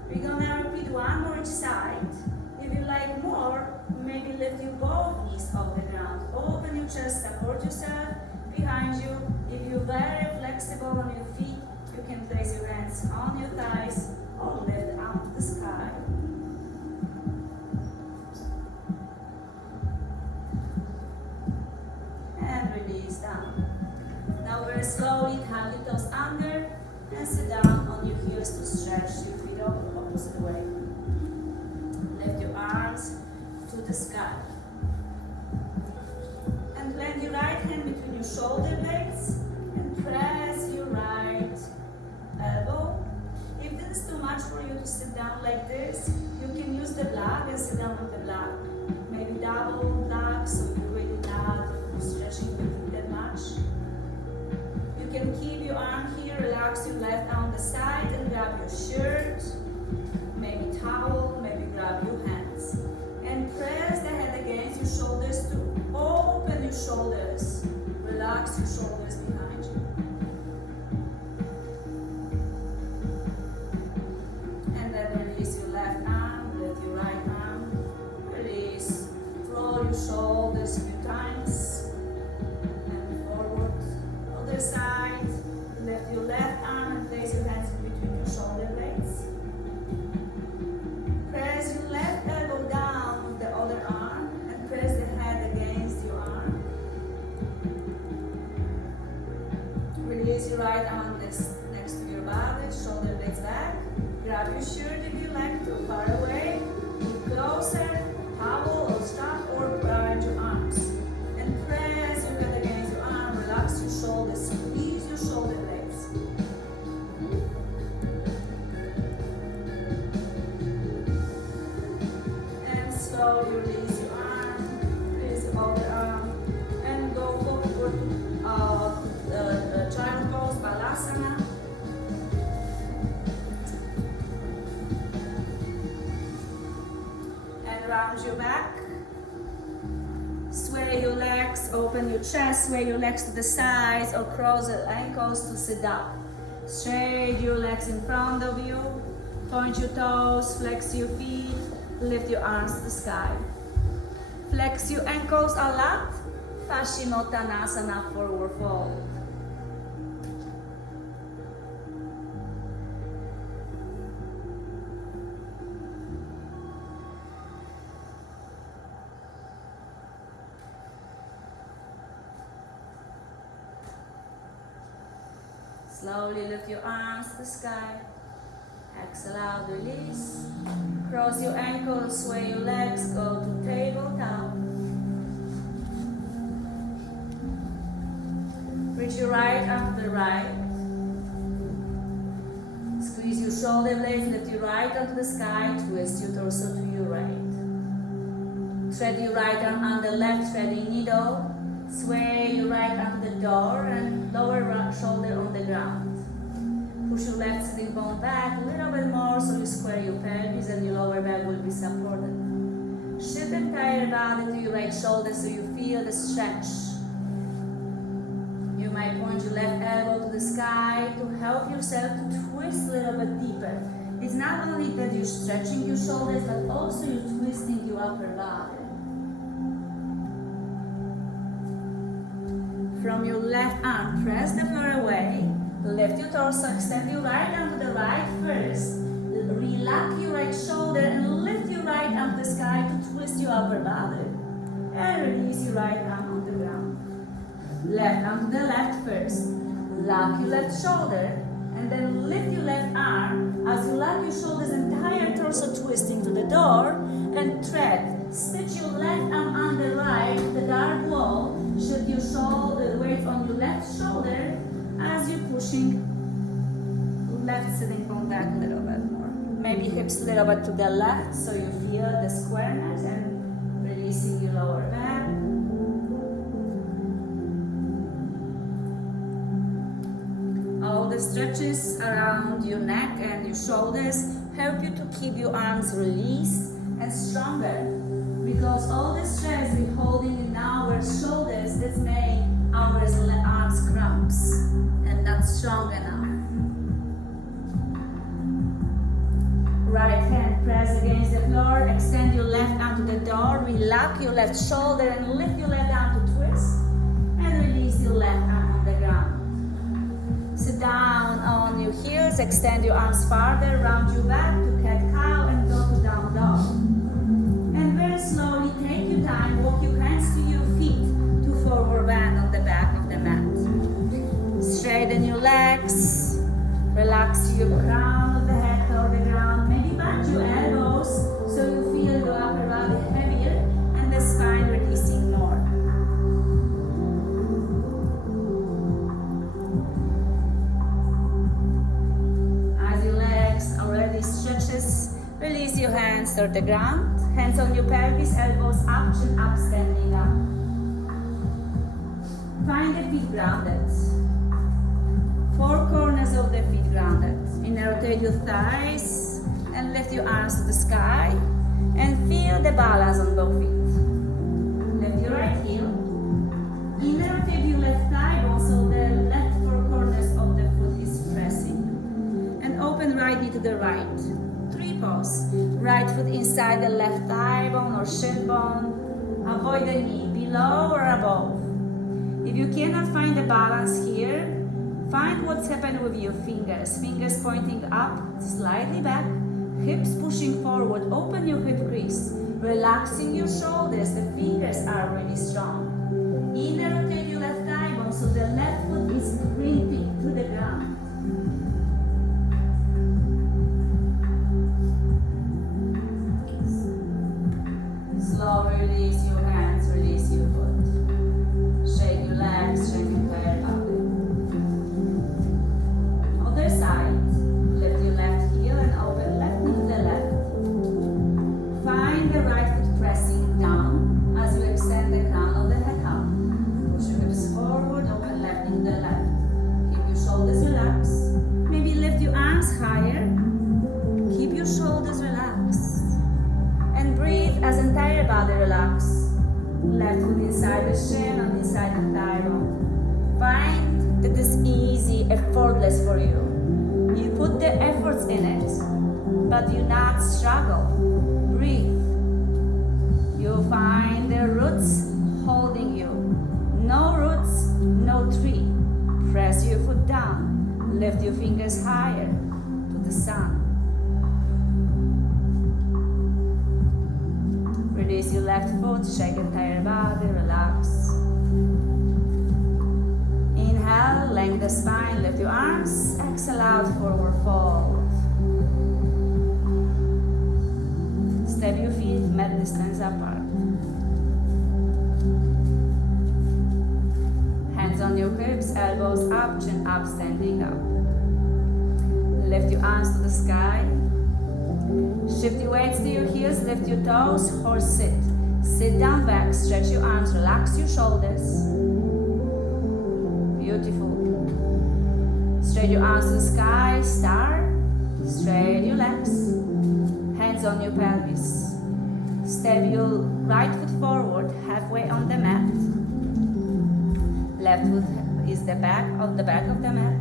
We're gonna repeat one more each side. If you like more, maybe lift your both knees off the ground. Open your chest, support yourself behind you. If you're very flexible on your feet, you can place your hands on your thighs or lift out to the sky. And release down. Now very slowly tap your toes under and sit down on your heels to stretch your feet up the opposite way. Lift your arms to the sky. And plant your right hand between your shoulder blades and press your right elbow. If this is too much for you to sit down like this, you can use the block and sit down on the block. Maybe double block so you really not stretching that much. You can keep your arm here, relax your left arm on the side and grab your shirt, maybe towel, maybe grab your hands. And press the head against your shoulders to open your shoulders. Relax your shoulders behind you. And then release your left arm, lift your right arm. Release, roll your shoulders a few times. And forward. Other side, lift your left arm and place your hands in between your shoulder blades. Press your left elbow down with the other arm and press the head against your arm. Release your right arm next to your body, shoulder blades back. Grab your shirt if you like to, far away. Move closer, towel or stop or bind your arms. And press your head against your arm, relax your shoulders, squeeze your shoulder blades. And slowly release your arm, release the other arm, and go forward the child pose, balasana. round your back. Sway your legs, open your chest, sway your legs to the sides or cross your ankles to sit up. Straight your legs in front of you. Point your toes, flex your feet, lift your arms to the sky. Flex your ankles a lot. Paschimottanasana, forward fold. Slowly lift your arms to the sky. Exhale out, release. Cross your ankles, sway your legs, go to tabletop. Reach your right arm to the right. Squeeze your shoulder blades, lift your right arm to the sky, twist your torso to your right. Thread your right arm on the left threading needle. Sway your right arm to the door and lower shoulder on the ground. Push your left sitting bone back a little bit more so you square your pelvis and your lower back will be supported. Shift the entire body to your right shoulder so you feel the stretch. You might point your left elbow to the sky to help yourself to twist a little bit deeper. It's not only that you're stretching your shoulders, but also you're twisting your upper body. From your left arm, press the floor away. Lift your torso, extend your right arm to the right first. Relax your right shoulder and lift your right arm to the sky to twist your upper body. And release your right arm on the ground. Left arm to the left first. Lock your left shoulder and then lift your left arm as you lock your shoulders, entire torso twisting to the door and tread. Stitch your left arm on the right, the dark wall. Shift your shoulder, weight on your left shoulder as you're pushing left sitting bone back a little bit more. Maybe hips a little bit to the left so you feel the squareness and releasing your lower back. All the stretches around your neck and your shoulders help you to keep your arms released and stronger. Because all the stress we're holding in our shoulders, that's make our arms cramps and not strong enough. Right hand press against the floor, extend your left arm to the door, relax your left shoulder and lift your left arm to twist and release your left arm on the ground. Sit down on your heels, extend your arms farther, round your back to cat-cow and go to down dog. And very slowly take your time, walk your hands to your feet to forward bend on the back of the mat. Straighten your legs, relax your crown of the head toward the ground. Maybe bend your elbows so you feel your upper body heavier and the spine releasing more. As your legs already stretches, release your hands toward the ground. Hands on your pelvis, elbows up, chin up, standing up. Find the feet grounded. Four corners of the feet grounded. Inner rotate your thighs and lift your arms to the sky and feel the balance on both feet. Lift your right heel. Inner rotate your left thigh bone so the left four corners of the foot is pressing. And open right knee to the right. Pause. Right foot inside the left thigh bone or shin bone. Avoid the knee, below or above. If you cannot find the balance here, find what's happened with your fingers. Fingers pointing up, slightly back, hips pushing forward. Open your hip crease, relaxing your shoulders. The fingers are really strong. Inner rotate your left thigh bone so the left foot is printing to the ground. Slowly release your hands, release your foot. Shake your legs, shake your entire body. Other side. Lift your left heel and open left knee to the left. Find the right foot pressing down as you extend the crown of the head up. Push your hips forward, open left knee to the left. Keep your shoulders relaxed. body, relax. Left foot inside the shin and inside the thigh bone. Find that is easy, effortless for you. You put the efforts in it, but you not struggle. Breathe. You find the roots holding you. No roots, no tree. Press your foot down. Lift your fingers higher to the sun. Release your left foot, shake entire body, relax. Inhale, lengthen the spine, lift your arms. Exhale out, forward fold. Step your feet mat distance apart. Hands on your hips, elbows up, chin up, standing up. Lift your arms to the sky. Shift your weights to your heels, lift your toes or sit. Sit down back, stretch your arms, relax your shoulders. Beautiful. Straight your arms to the sky, star. Straight your legs. Hands on your pelvis. Step your right foot forward, halfway on the mat. Left foot is the back of the mat.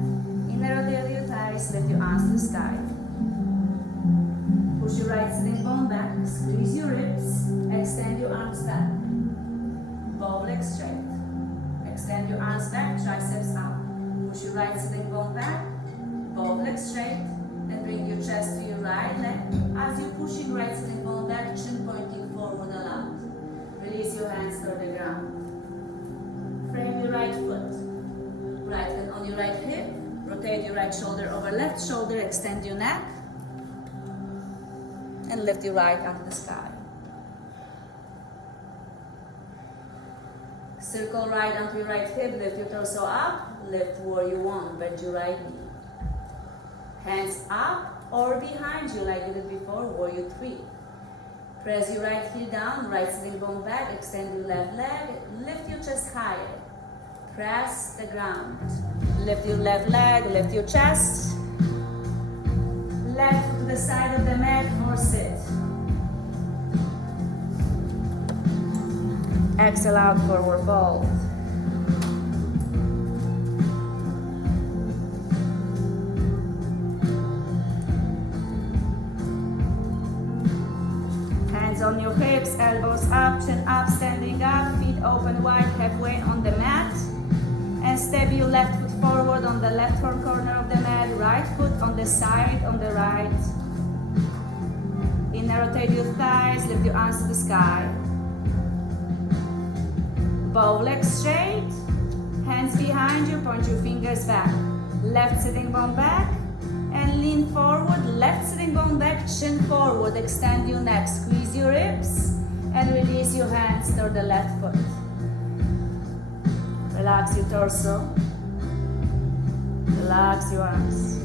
Inner rotate your thighs, lift your arms to the sky. Push your right sitting bone back, squeeze your ribs, extend your arms back. Both legs straight. Extend your arms back, triceps up. Push your right sitting bone back, both legs straight, and bring your chest to your right leg. As you're pushing right sitting bone back, chin pointing forward a lot. Release your hands to the ground. Frame your right foot. Right hand on your right hip. Rotate your right shoulder over left shoulder, extend your neck. And lift your right arm to the sky. Circle right onto your right hip, lift your torso up, lift where you want, bend your right knee. Hands up or behind you like you did before, warrior 3. Press your right heel down, right sitting bone back, extend your left leg, lift your chest higher. Press the ground. Lift your left leg, lift your chest. Left to the side of the mat or sit. Exhale out, forward fold. Hands on your hips, elbows up, chin up, standing up, feet open wide, halfway on the mat. And step your left foot forward on the left front corner of the mat, right foot on the side, on the right. Inner rotate your thighs, lift your arms to the sky. Both legs straight, hands behind you, point your fingers back. Left sitting bone back, and lean forward, left sitting bone back, chin forward, extend your neck, squeeze your ribs, and release your hands toward the left foot. Relax your torso. Relax your arms.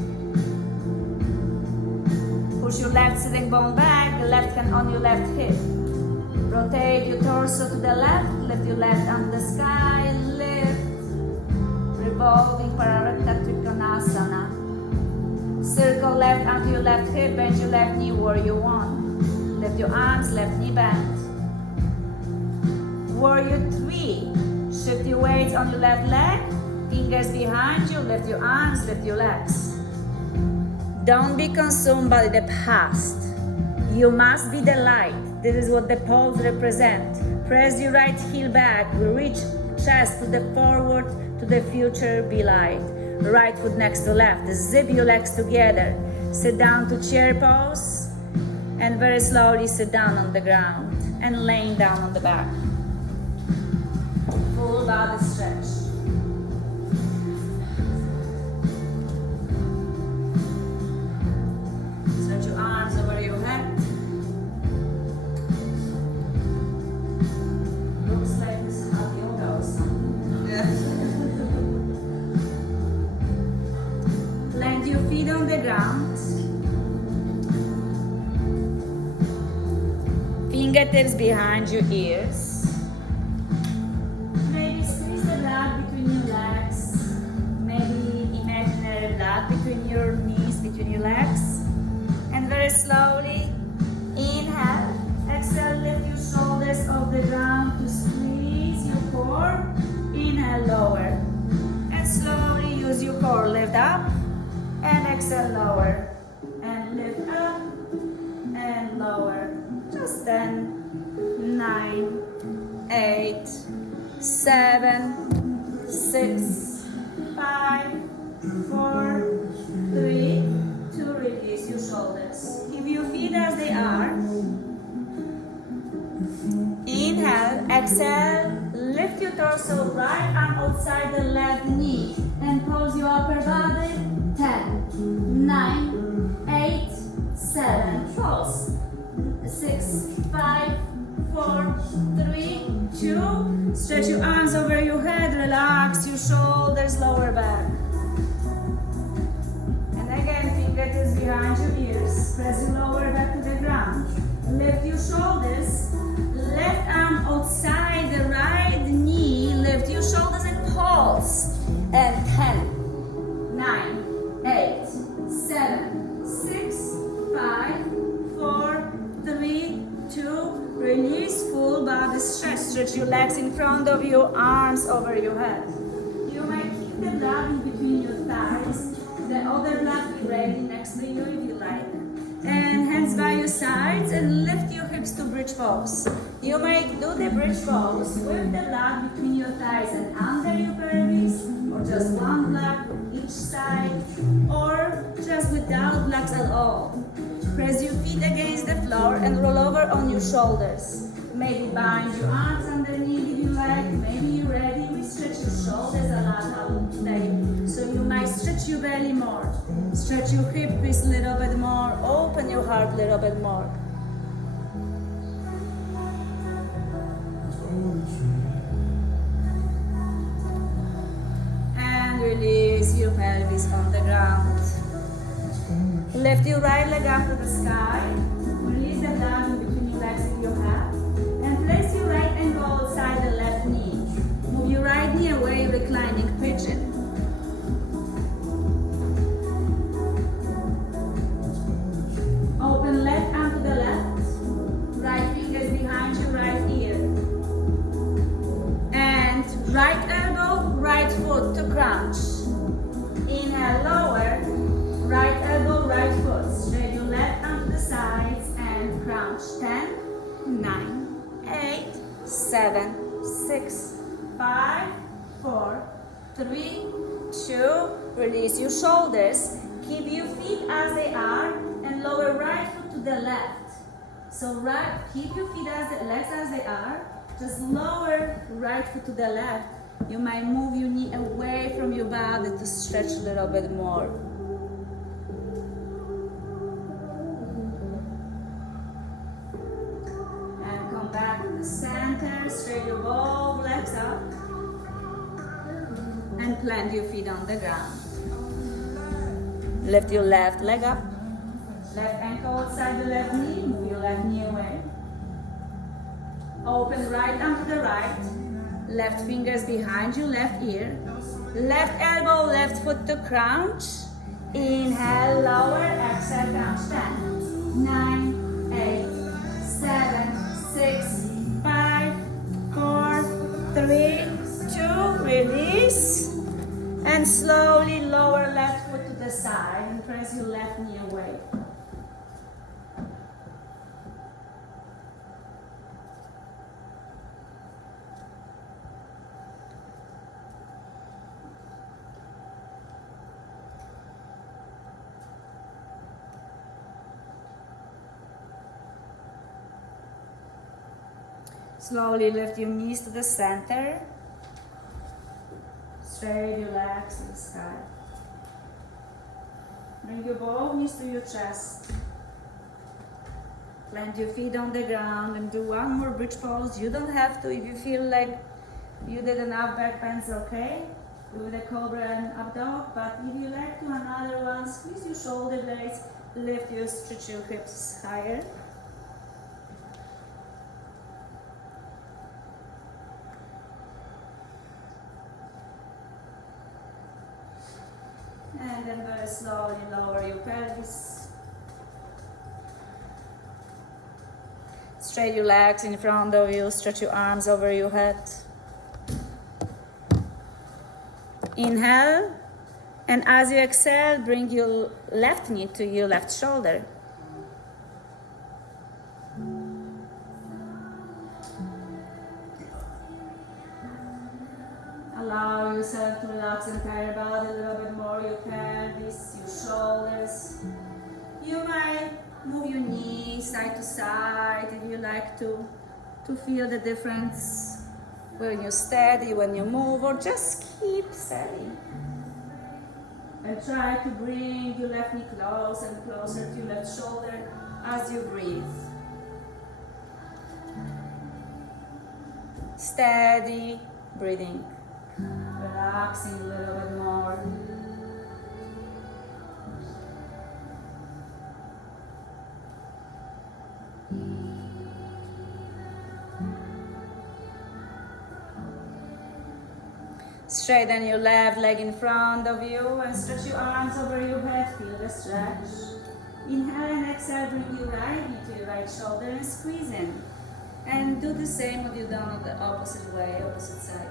Push your left sitting bone back, left hand on your left hip. Rotate your torso to the left, lift your left arm to the sky, lift. Revolving Paravrata Trikonasana. Circle left arm to your left hip, bend your left knee where you want. Lift your arms, left knee bent. Warrior 3. Shift your weights on your left leg, fingers behind you, lift your arms, lift your legs. Don't be consumed by the past. You must be the light. This is what the pose represents. Press your right heel back, reach chest to the forward, to the future, be light. Right foot next to left, zip your legs together. Sit down to chair pose, and very slowly sit down on the ground, and laying down on the back. Full body stretch. Stretch your arms over your head. Looks like this is Aga Yoga or something. Plant your feet on the ground. Fingertips behind your ears. Between your knees, between your legs, and very slowly inhale, exhale, lift your shoulders core, lift up, and exhale, lower, and lift up, and lower. Just 10, 9, 8, 7, 6, 5, 4, 3, 2, release your shoulders. Keep your feet as they are. Inhale, exhale, lift your torso, right arm outside the left knee, and pulse your upper body. 10, 9, 8, 7, pulse. 6, 5, 4, 3, 2. Stretch your arms over your head, relax your shoulders, lower back. And again, fingertips behind your ears. Press your lower back to the ground. Lift your shoulders. Left arm outside the right knee. Lift your shoulders and pulse. And 10, 9, 8, 7, 6, 5, 4, 3, 2. Release, full body stretch. Stretch your legs in front of you, arms over your head. You might keep the blood in between your thighs. The other blood be ready next to you if you like. And hands by your sides and lift your hips to bridge pose. You might do the bridge pose with the blood between your thighs and under your pelvis, or just one block each side, or just without blocks at all. Press your feet against the floor and roll over on your shoulders. Maybe bind your arms underneath if you like. Maybe you're ready. We stretch your shoulders a lot today. So you might stretch your belly more. Stretch your hip crease a little bit more. Open your heart a little bit more. And release your pelvis on the ground. Lift your right leg up to the sky. Release the blood in between your legs if you have. And place your right ankle outside the left knee. Move your right knee away, reclining pigeon. Open left arm to the left. Right fingers behind your right ear. And right elbow, right foot to crunch. Inhale, lower. Right elbow, right foot. Straight your left arm to the sides and crunch. 10, 9, 8, 7, 6, 5, 4, 3, 2. Release your shoulders. Keep your feet as they are and lower right foot to the left. So keep your feet legs as they are. Just lower right foot to the left. You might move your knee away from your body to stretch a little bit more. Back to the center, straight your both legs up, and plant your feet on the ground. Lift your left leg up, left ankle outside the left knee, move your left knee away. Open right arm to the right, left fingers behind your left ear, left elbow, left foot to crunch. Inhale, lower, exhale, crunch. 10, 9, 8, 7, 6, 5, 4, 3, 2, release. And slowly lower left foot to the side and press your left knee away. Slowly lift your knees to the center. Straight your legs to the sky. Bring your both knees to your chest. Plant your feet on the ground and do one more bridge pose. You don't have to if you feel like you did enough back bends, okay? Do the cobra and up dog, but if you like to another one, squeeze your shoulder blades, lift your, stretch your hips higher. And then very slowly lower your pelvis. Straight your legs in front of you, stretch your arms over your head. Inhale And as you exhale, bring your left knee to your left shoulder. Allow yourself to relax the entire body a little bit more, your pelvis, your shoulders. You might move your knees side to side if you like to feel the difference when you're steady, when you move, or just keep steady. And try to bring your left knee closer and closer to your left shoulder as you breathe. Steady breathing. Relaxing a little bit more. Straighten your left leg in front of you and stretch your arms over your head. Feel the stretch. Inhale and exhale, bring your right knee to your right shoulder and squeeze in. And do the same what you've done on the opposite way, opposite side.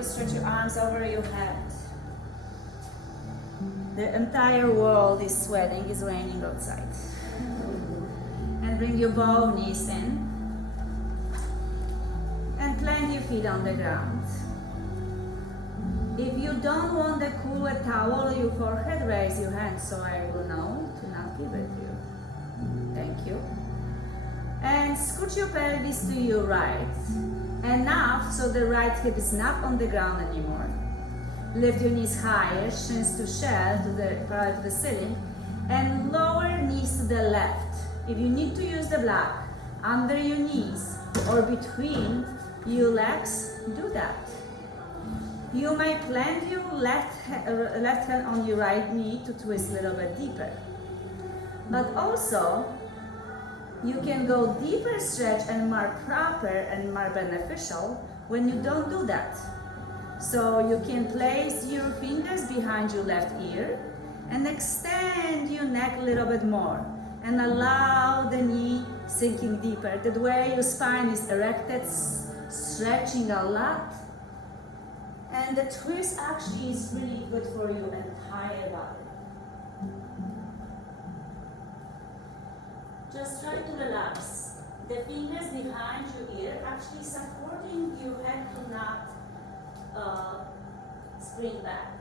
Stretch your arms over your head. The entire world is sweating, it's raining outside. And bring your both knees in. And plant your feet on the ground. If you don't want the cool towel on your forehead, raise your hand so I will know to not give it to you. Thank you. And scoot your pelvis to your right. Enough so the right hip is not on the ground anymore. Lift your knees higher, shins to shell, parallel to the ceiling, and lower knees to the left. If you need to use the block under your knees or between your legs, do that. You may plant your left hand on your right knee to twist a little bit deeper. But also, you can go deeper stretch and more proper and more beneficial when you don't do that. So you can place your fingers behind your left ear and extend your neck a little bit more and allow the knee sinking deeper. That way your spine is erected, stretching a lot. And the twist actually is really good for your entire body. Just try to relax. The fingers behind your ear actually supporting your head to not spring back.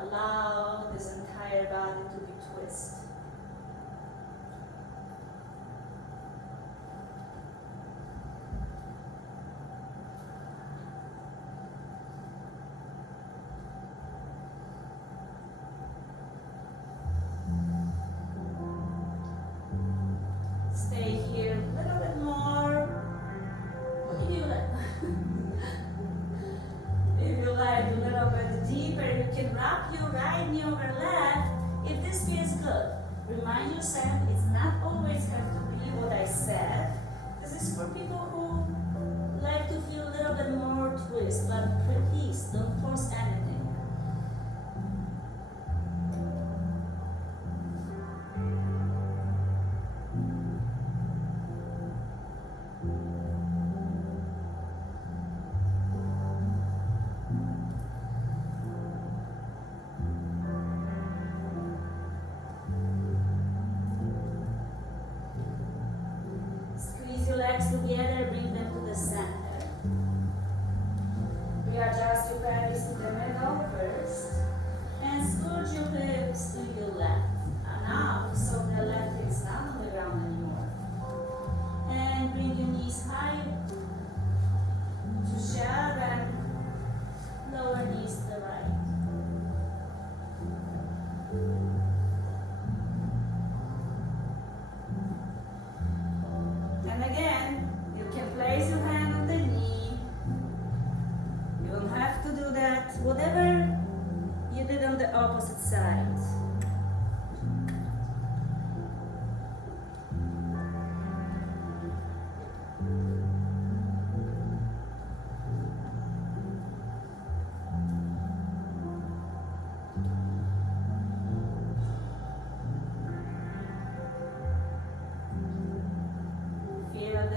Allow this entire body to be twisted. Stay here a little bit more. What do you like? If you like a little bit deeper, you can wrap your right knee over left if this feels good. Remind yourself it's not always have to be what I said. This is for people who like to feel a little bit more twist, but please don't force anything.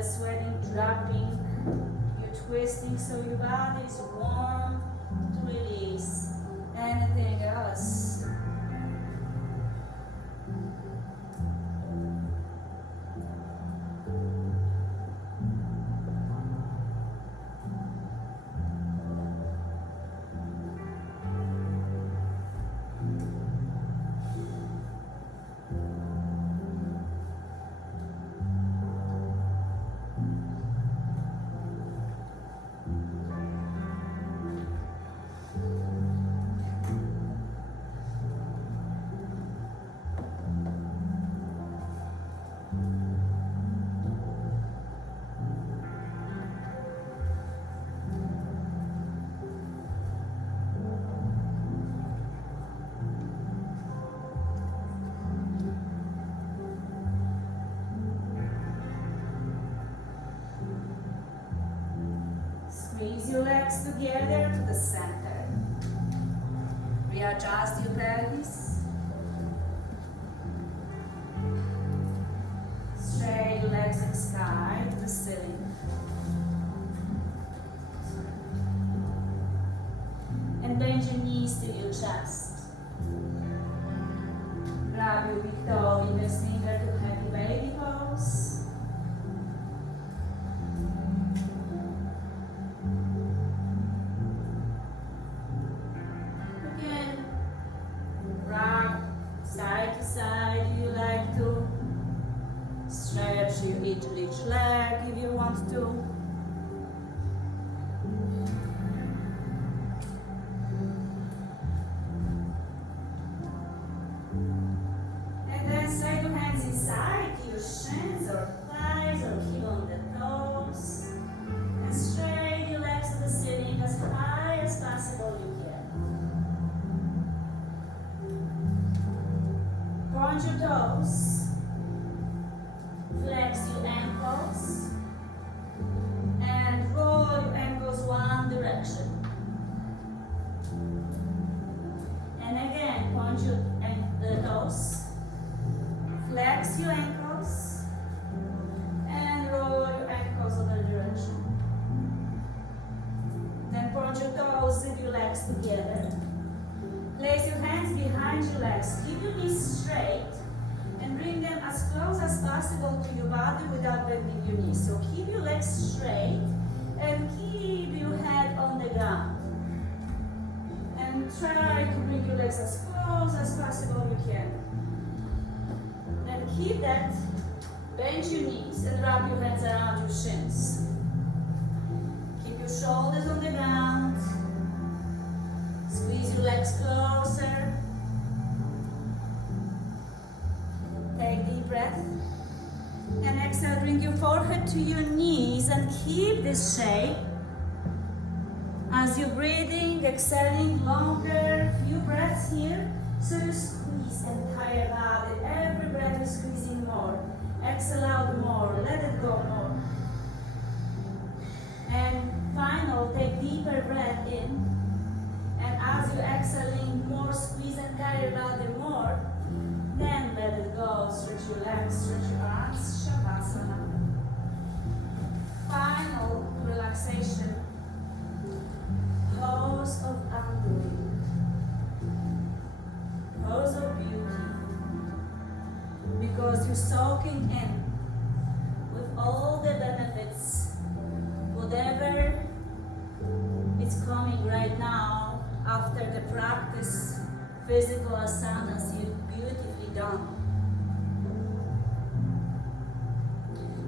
sweating, dropping, you're twisting, so your body is warm to release anything else. Squeeze your legs together to the center. Readjust your pelvis. Straight your legs and sky to the ceiling. And bend your knees to your chest. Grab your big toe, index finger to happy baby pose. Side to side, you like to stretch each leg if you want to. And then slide your hands inside your shins or thighs or heel on the toes. And straight your legs to the ceiling as high as possible you can. Point your toes, flex your ankles, and roll your ankles one direction. And again, point your toes, flex your ankles, and roll your ankles other direction. Then point your toes and your legs together. Place your hands behind your legs. Keep your knees straight and bring them as close as possible to your body without bending your knees. So keep your legs straight and keep your head on the ground. And try to bring your legs as close as possible you can. Then keep that. Bend your knees and wrap your hands around your shins. Keep your shoulders on the ground. Squeeze your legs closer. Take deep breath. And exhale, bring your forehead to your knees and keep this shape. As you're breathing, exhaling longer, few breaths here. So you squeeze entire body. Every breath is squeezing more. Exhale out more. Let it go more. And final, take deeper breath in. And as you're exhaling more, squeeze entire body more. Then let it go. Stretch your legs, stretch your arms. Shavasana. Final relaxation. Pose of undoing. Pose of beauty. Because you're soaking in with all the benefits, whatever is coming right now after the practice, physical asanas you've beautifully done.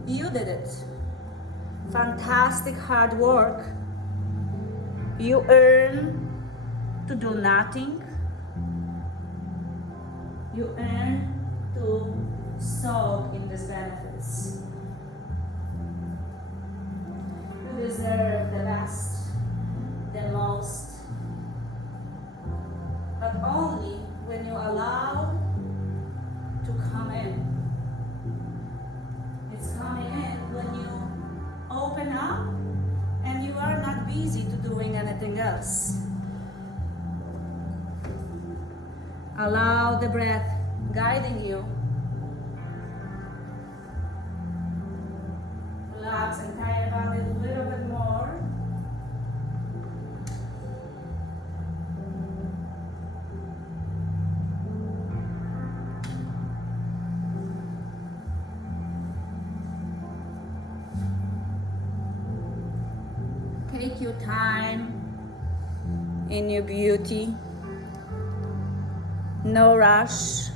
You did it. Fantastic hard work. You earn to do nothing. You earn to soak in these benefits. You deserve the best, the most, but only when you allow to come in. It's coming in when you open up and you are not busy to doing anything else. Allow the breath guiding you. relax entire body a little bit more. Take your time in your beauty. No rush.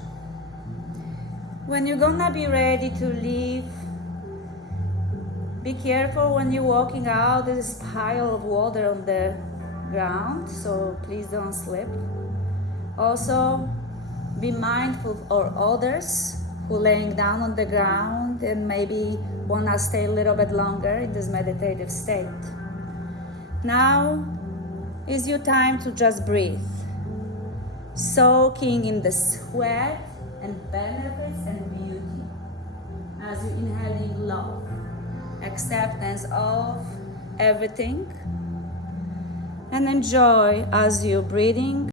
When you're gonna be ready to leave, be careful when you're walking out. There's a pile of water on the ground, so please don't slip. Also, be mindful of others who are laying down on the ground and maybe wanna stay a little bit longer in this meditative state. Now is your time to just breathe, soaking in the sweat and benefits and beauty as you inhaling love, acceptance of everything, and enjoy as you're breathing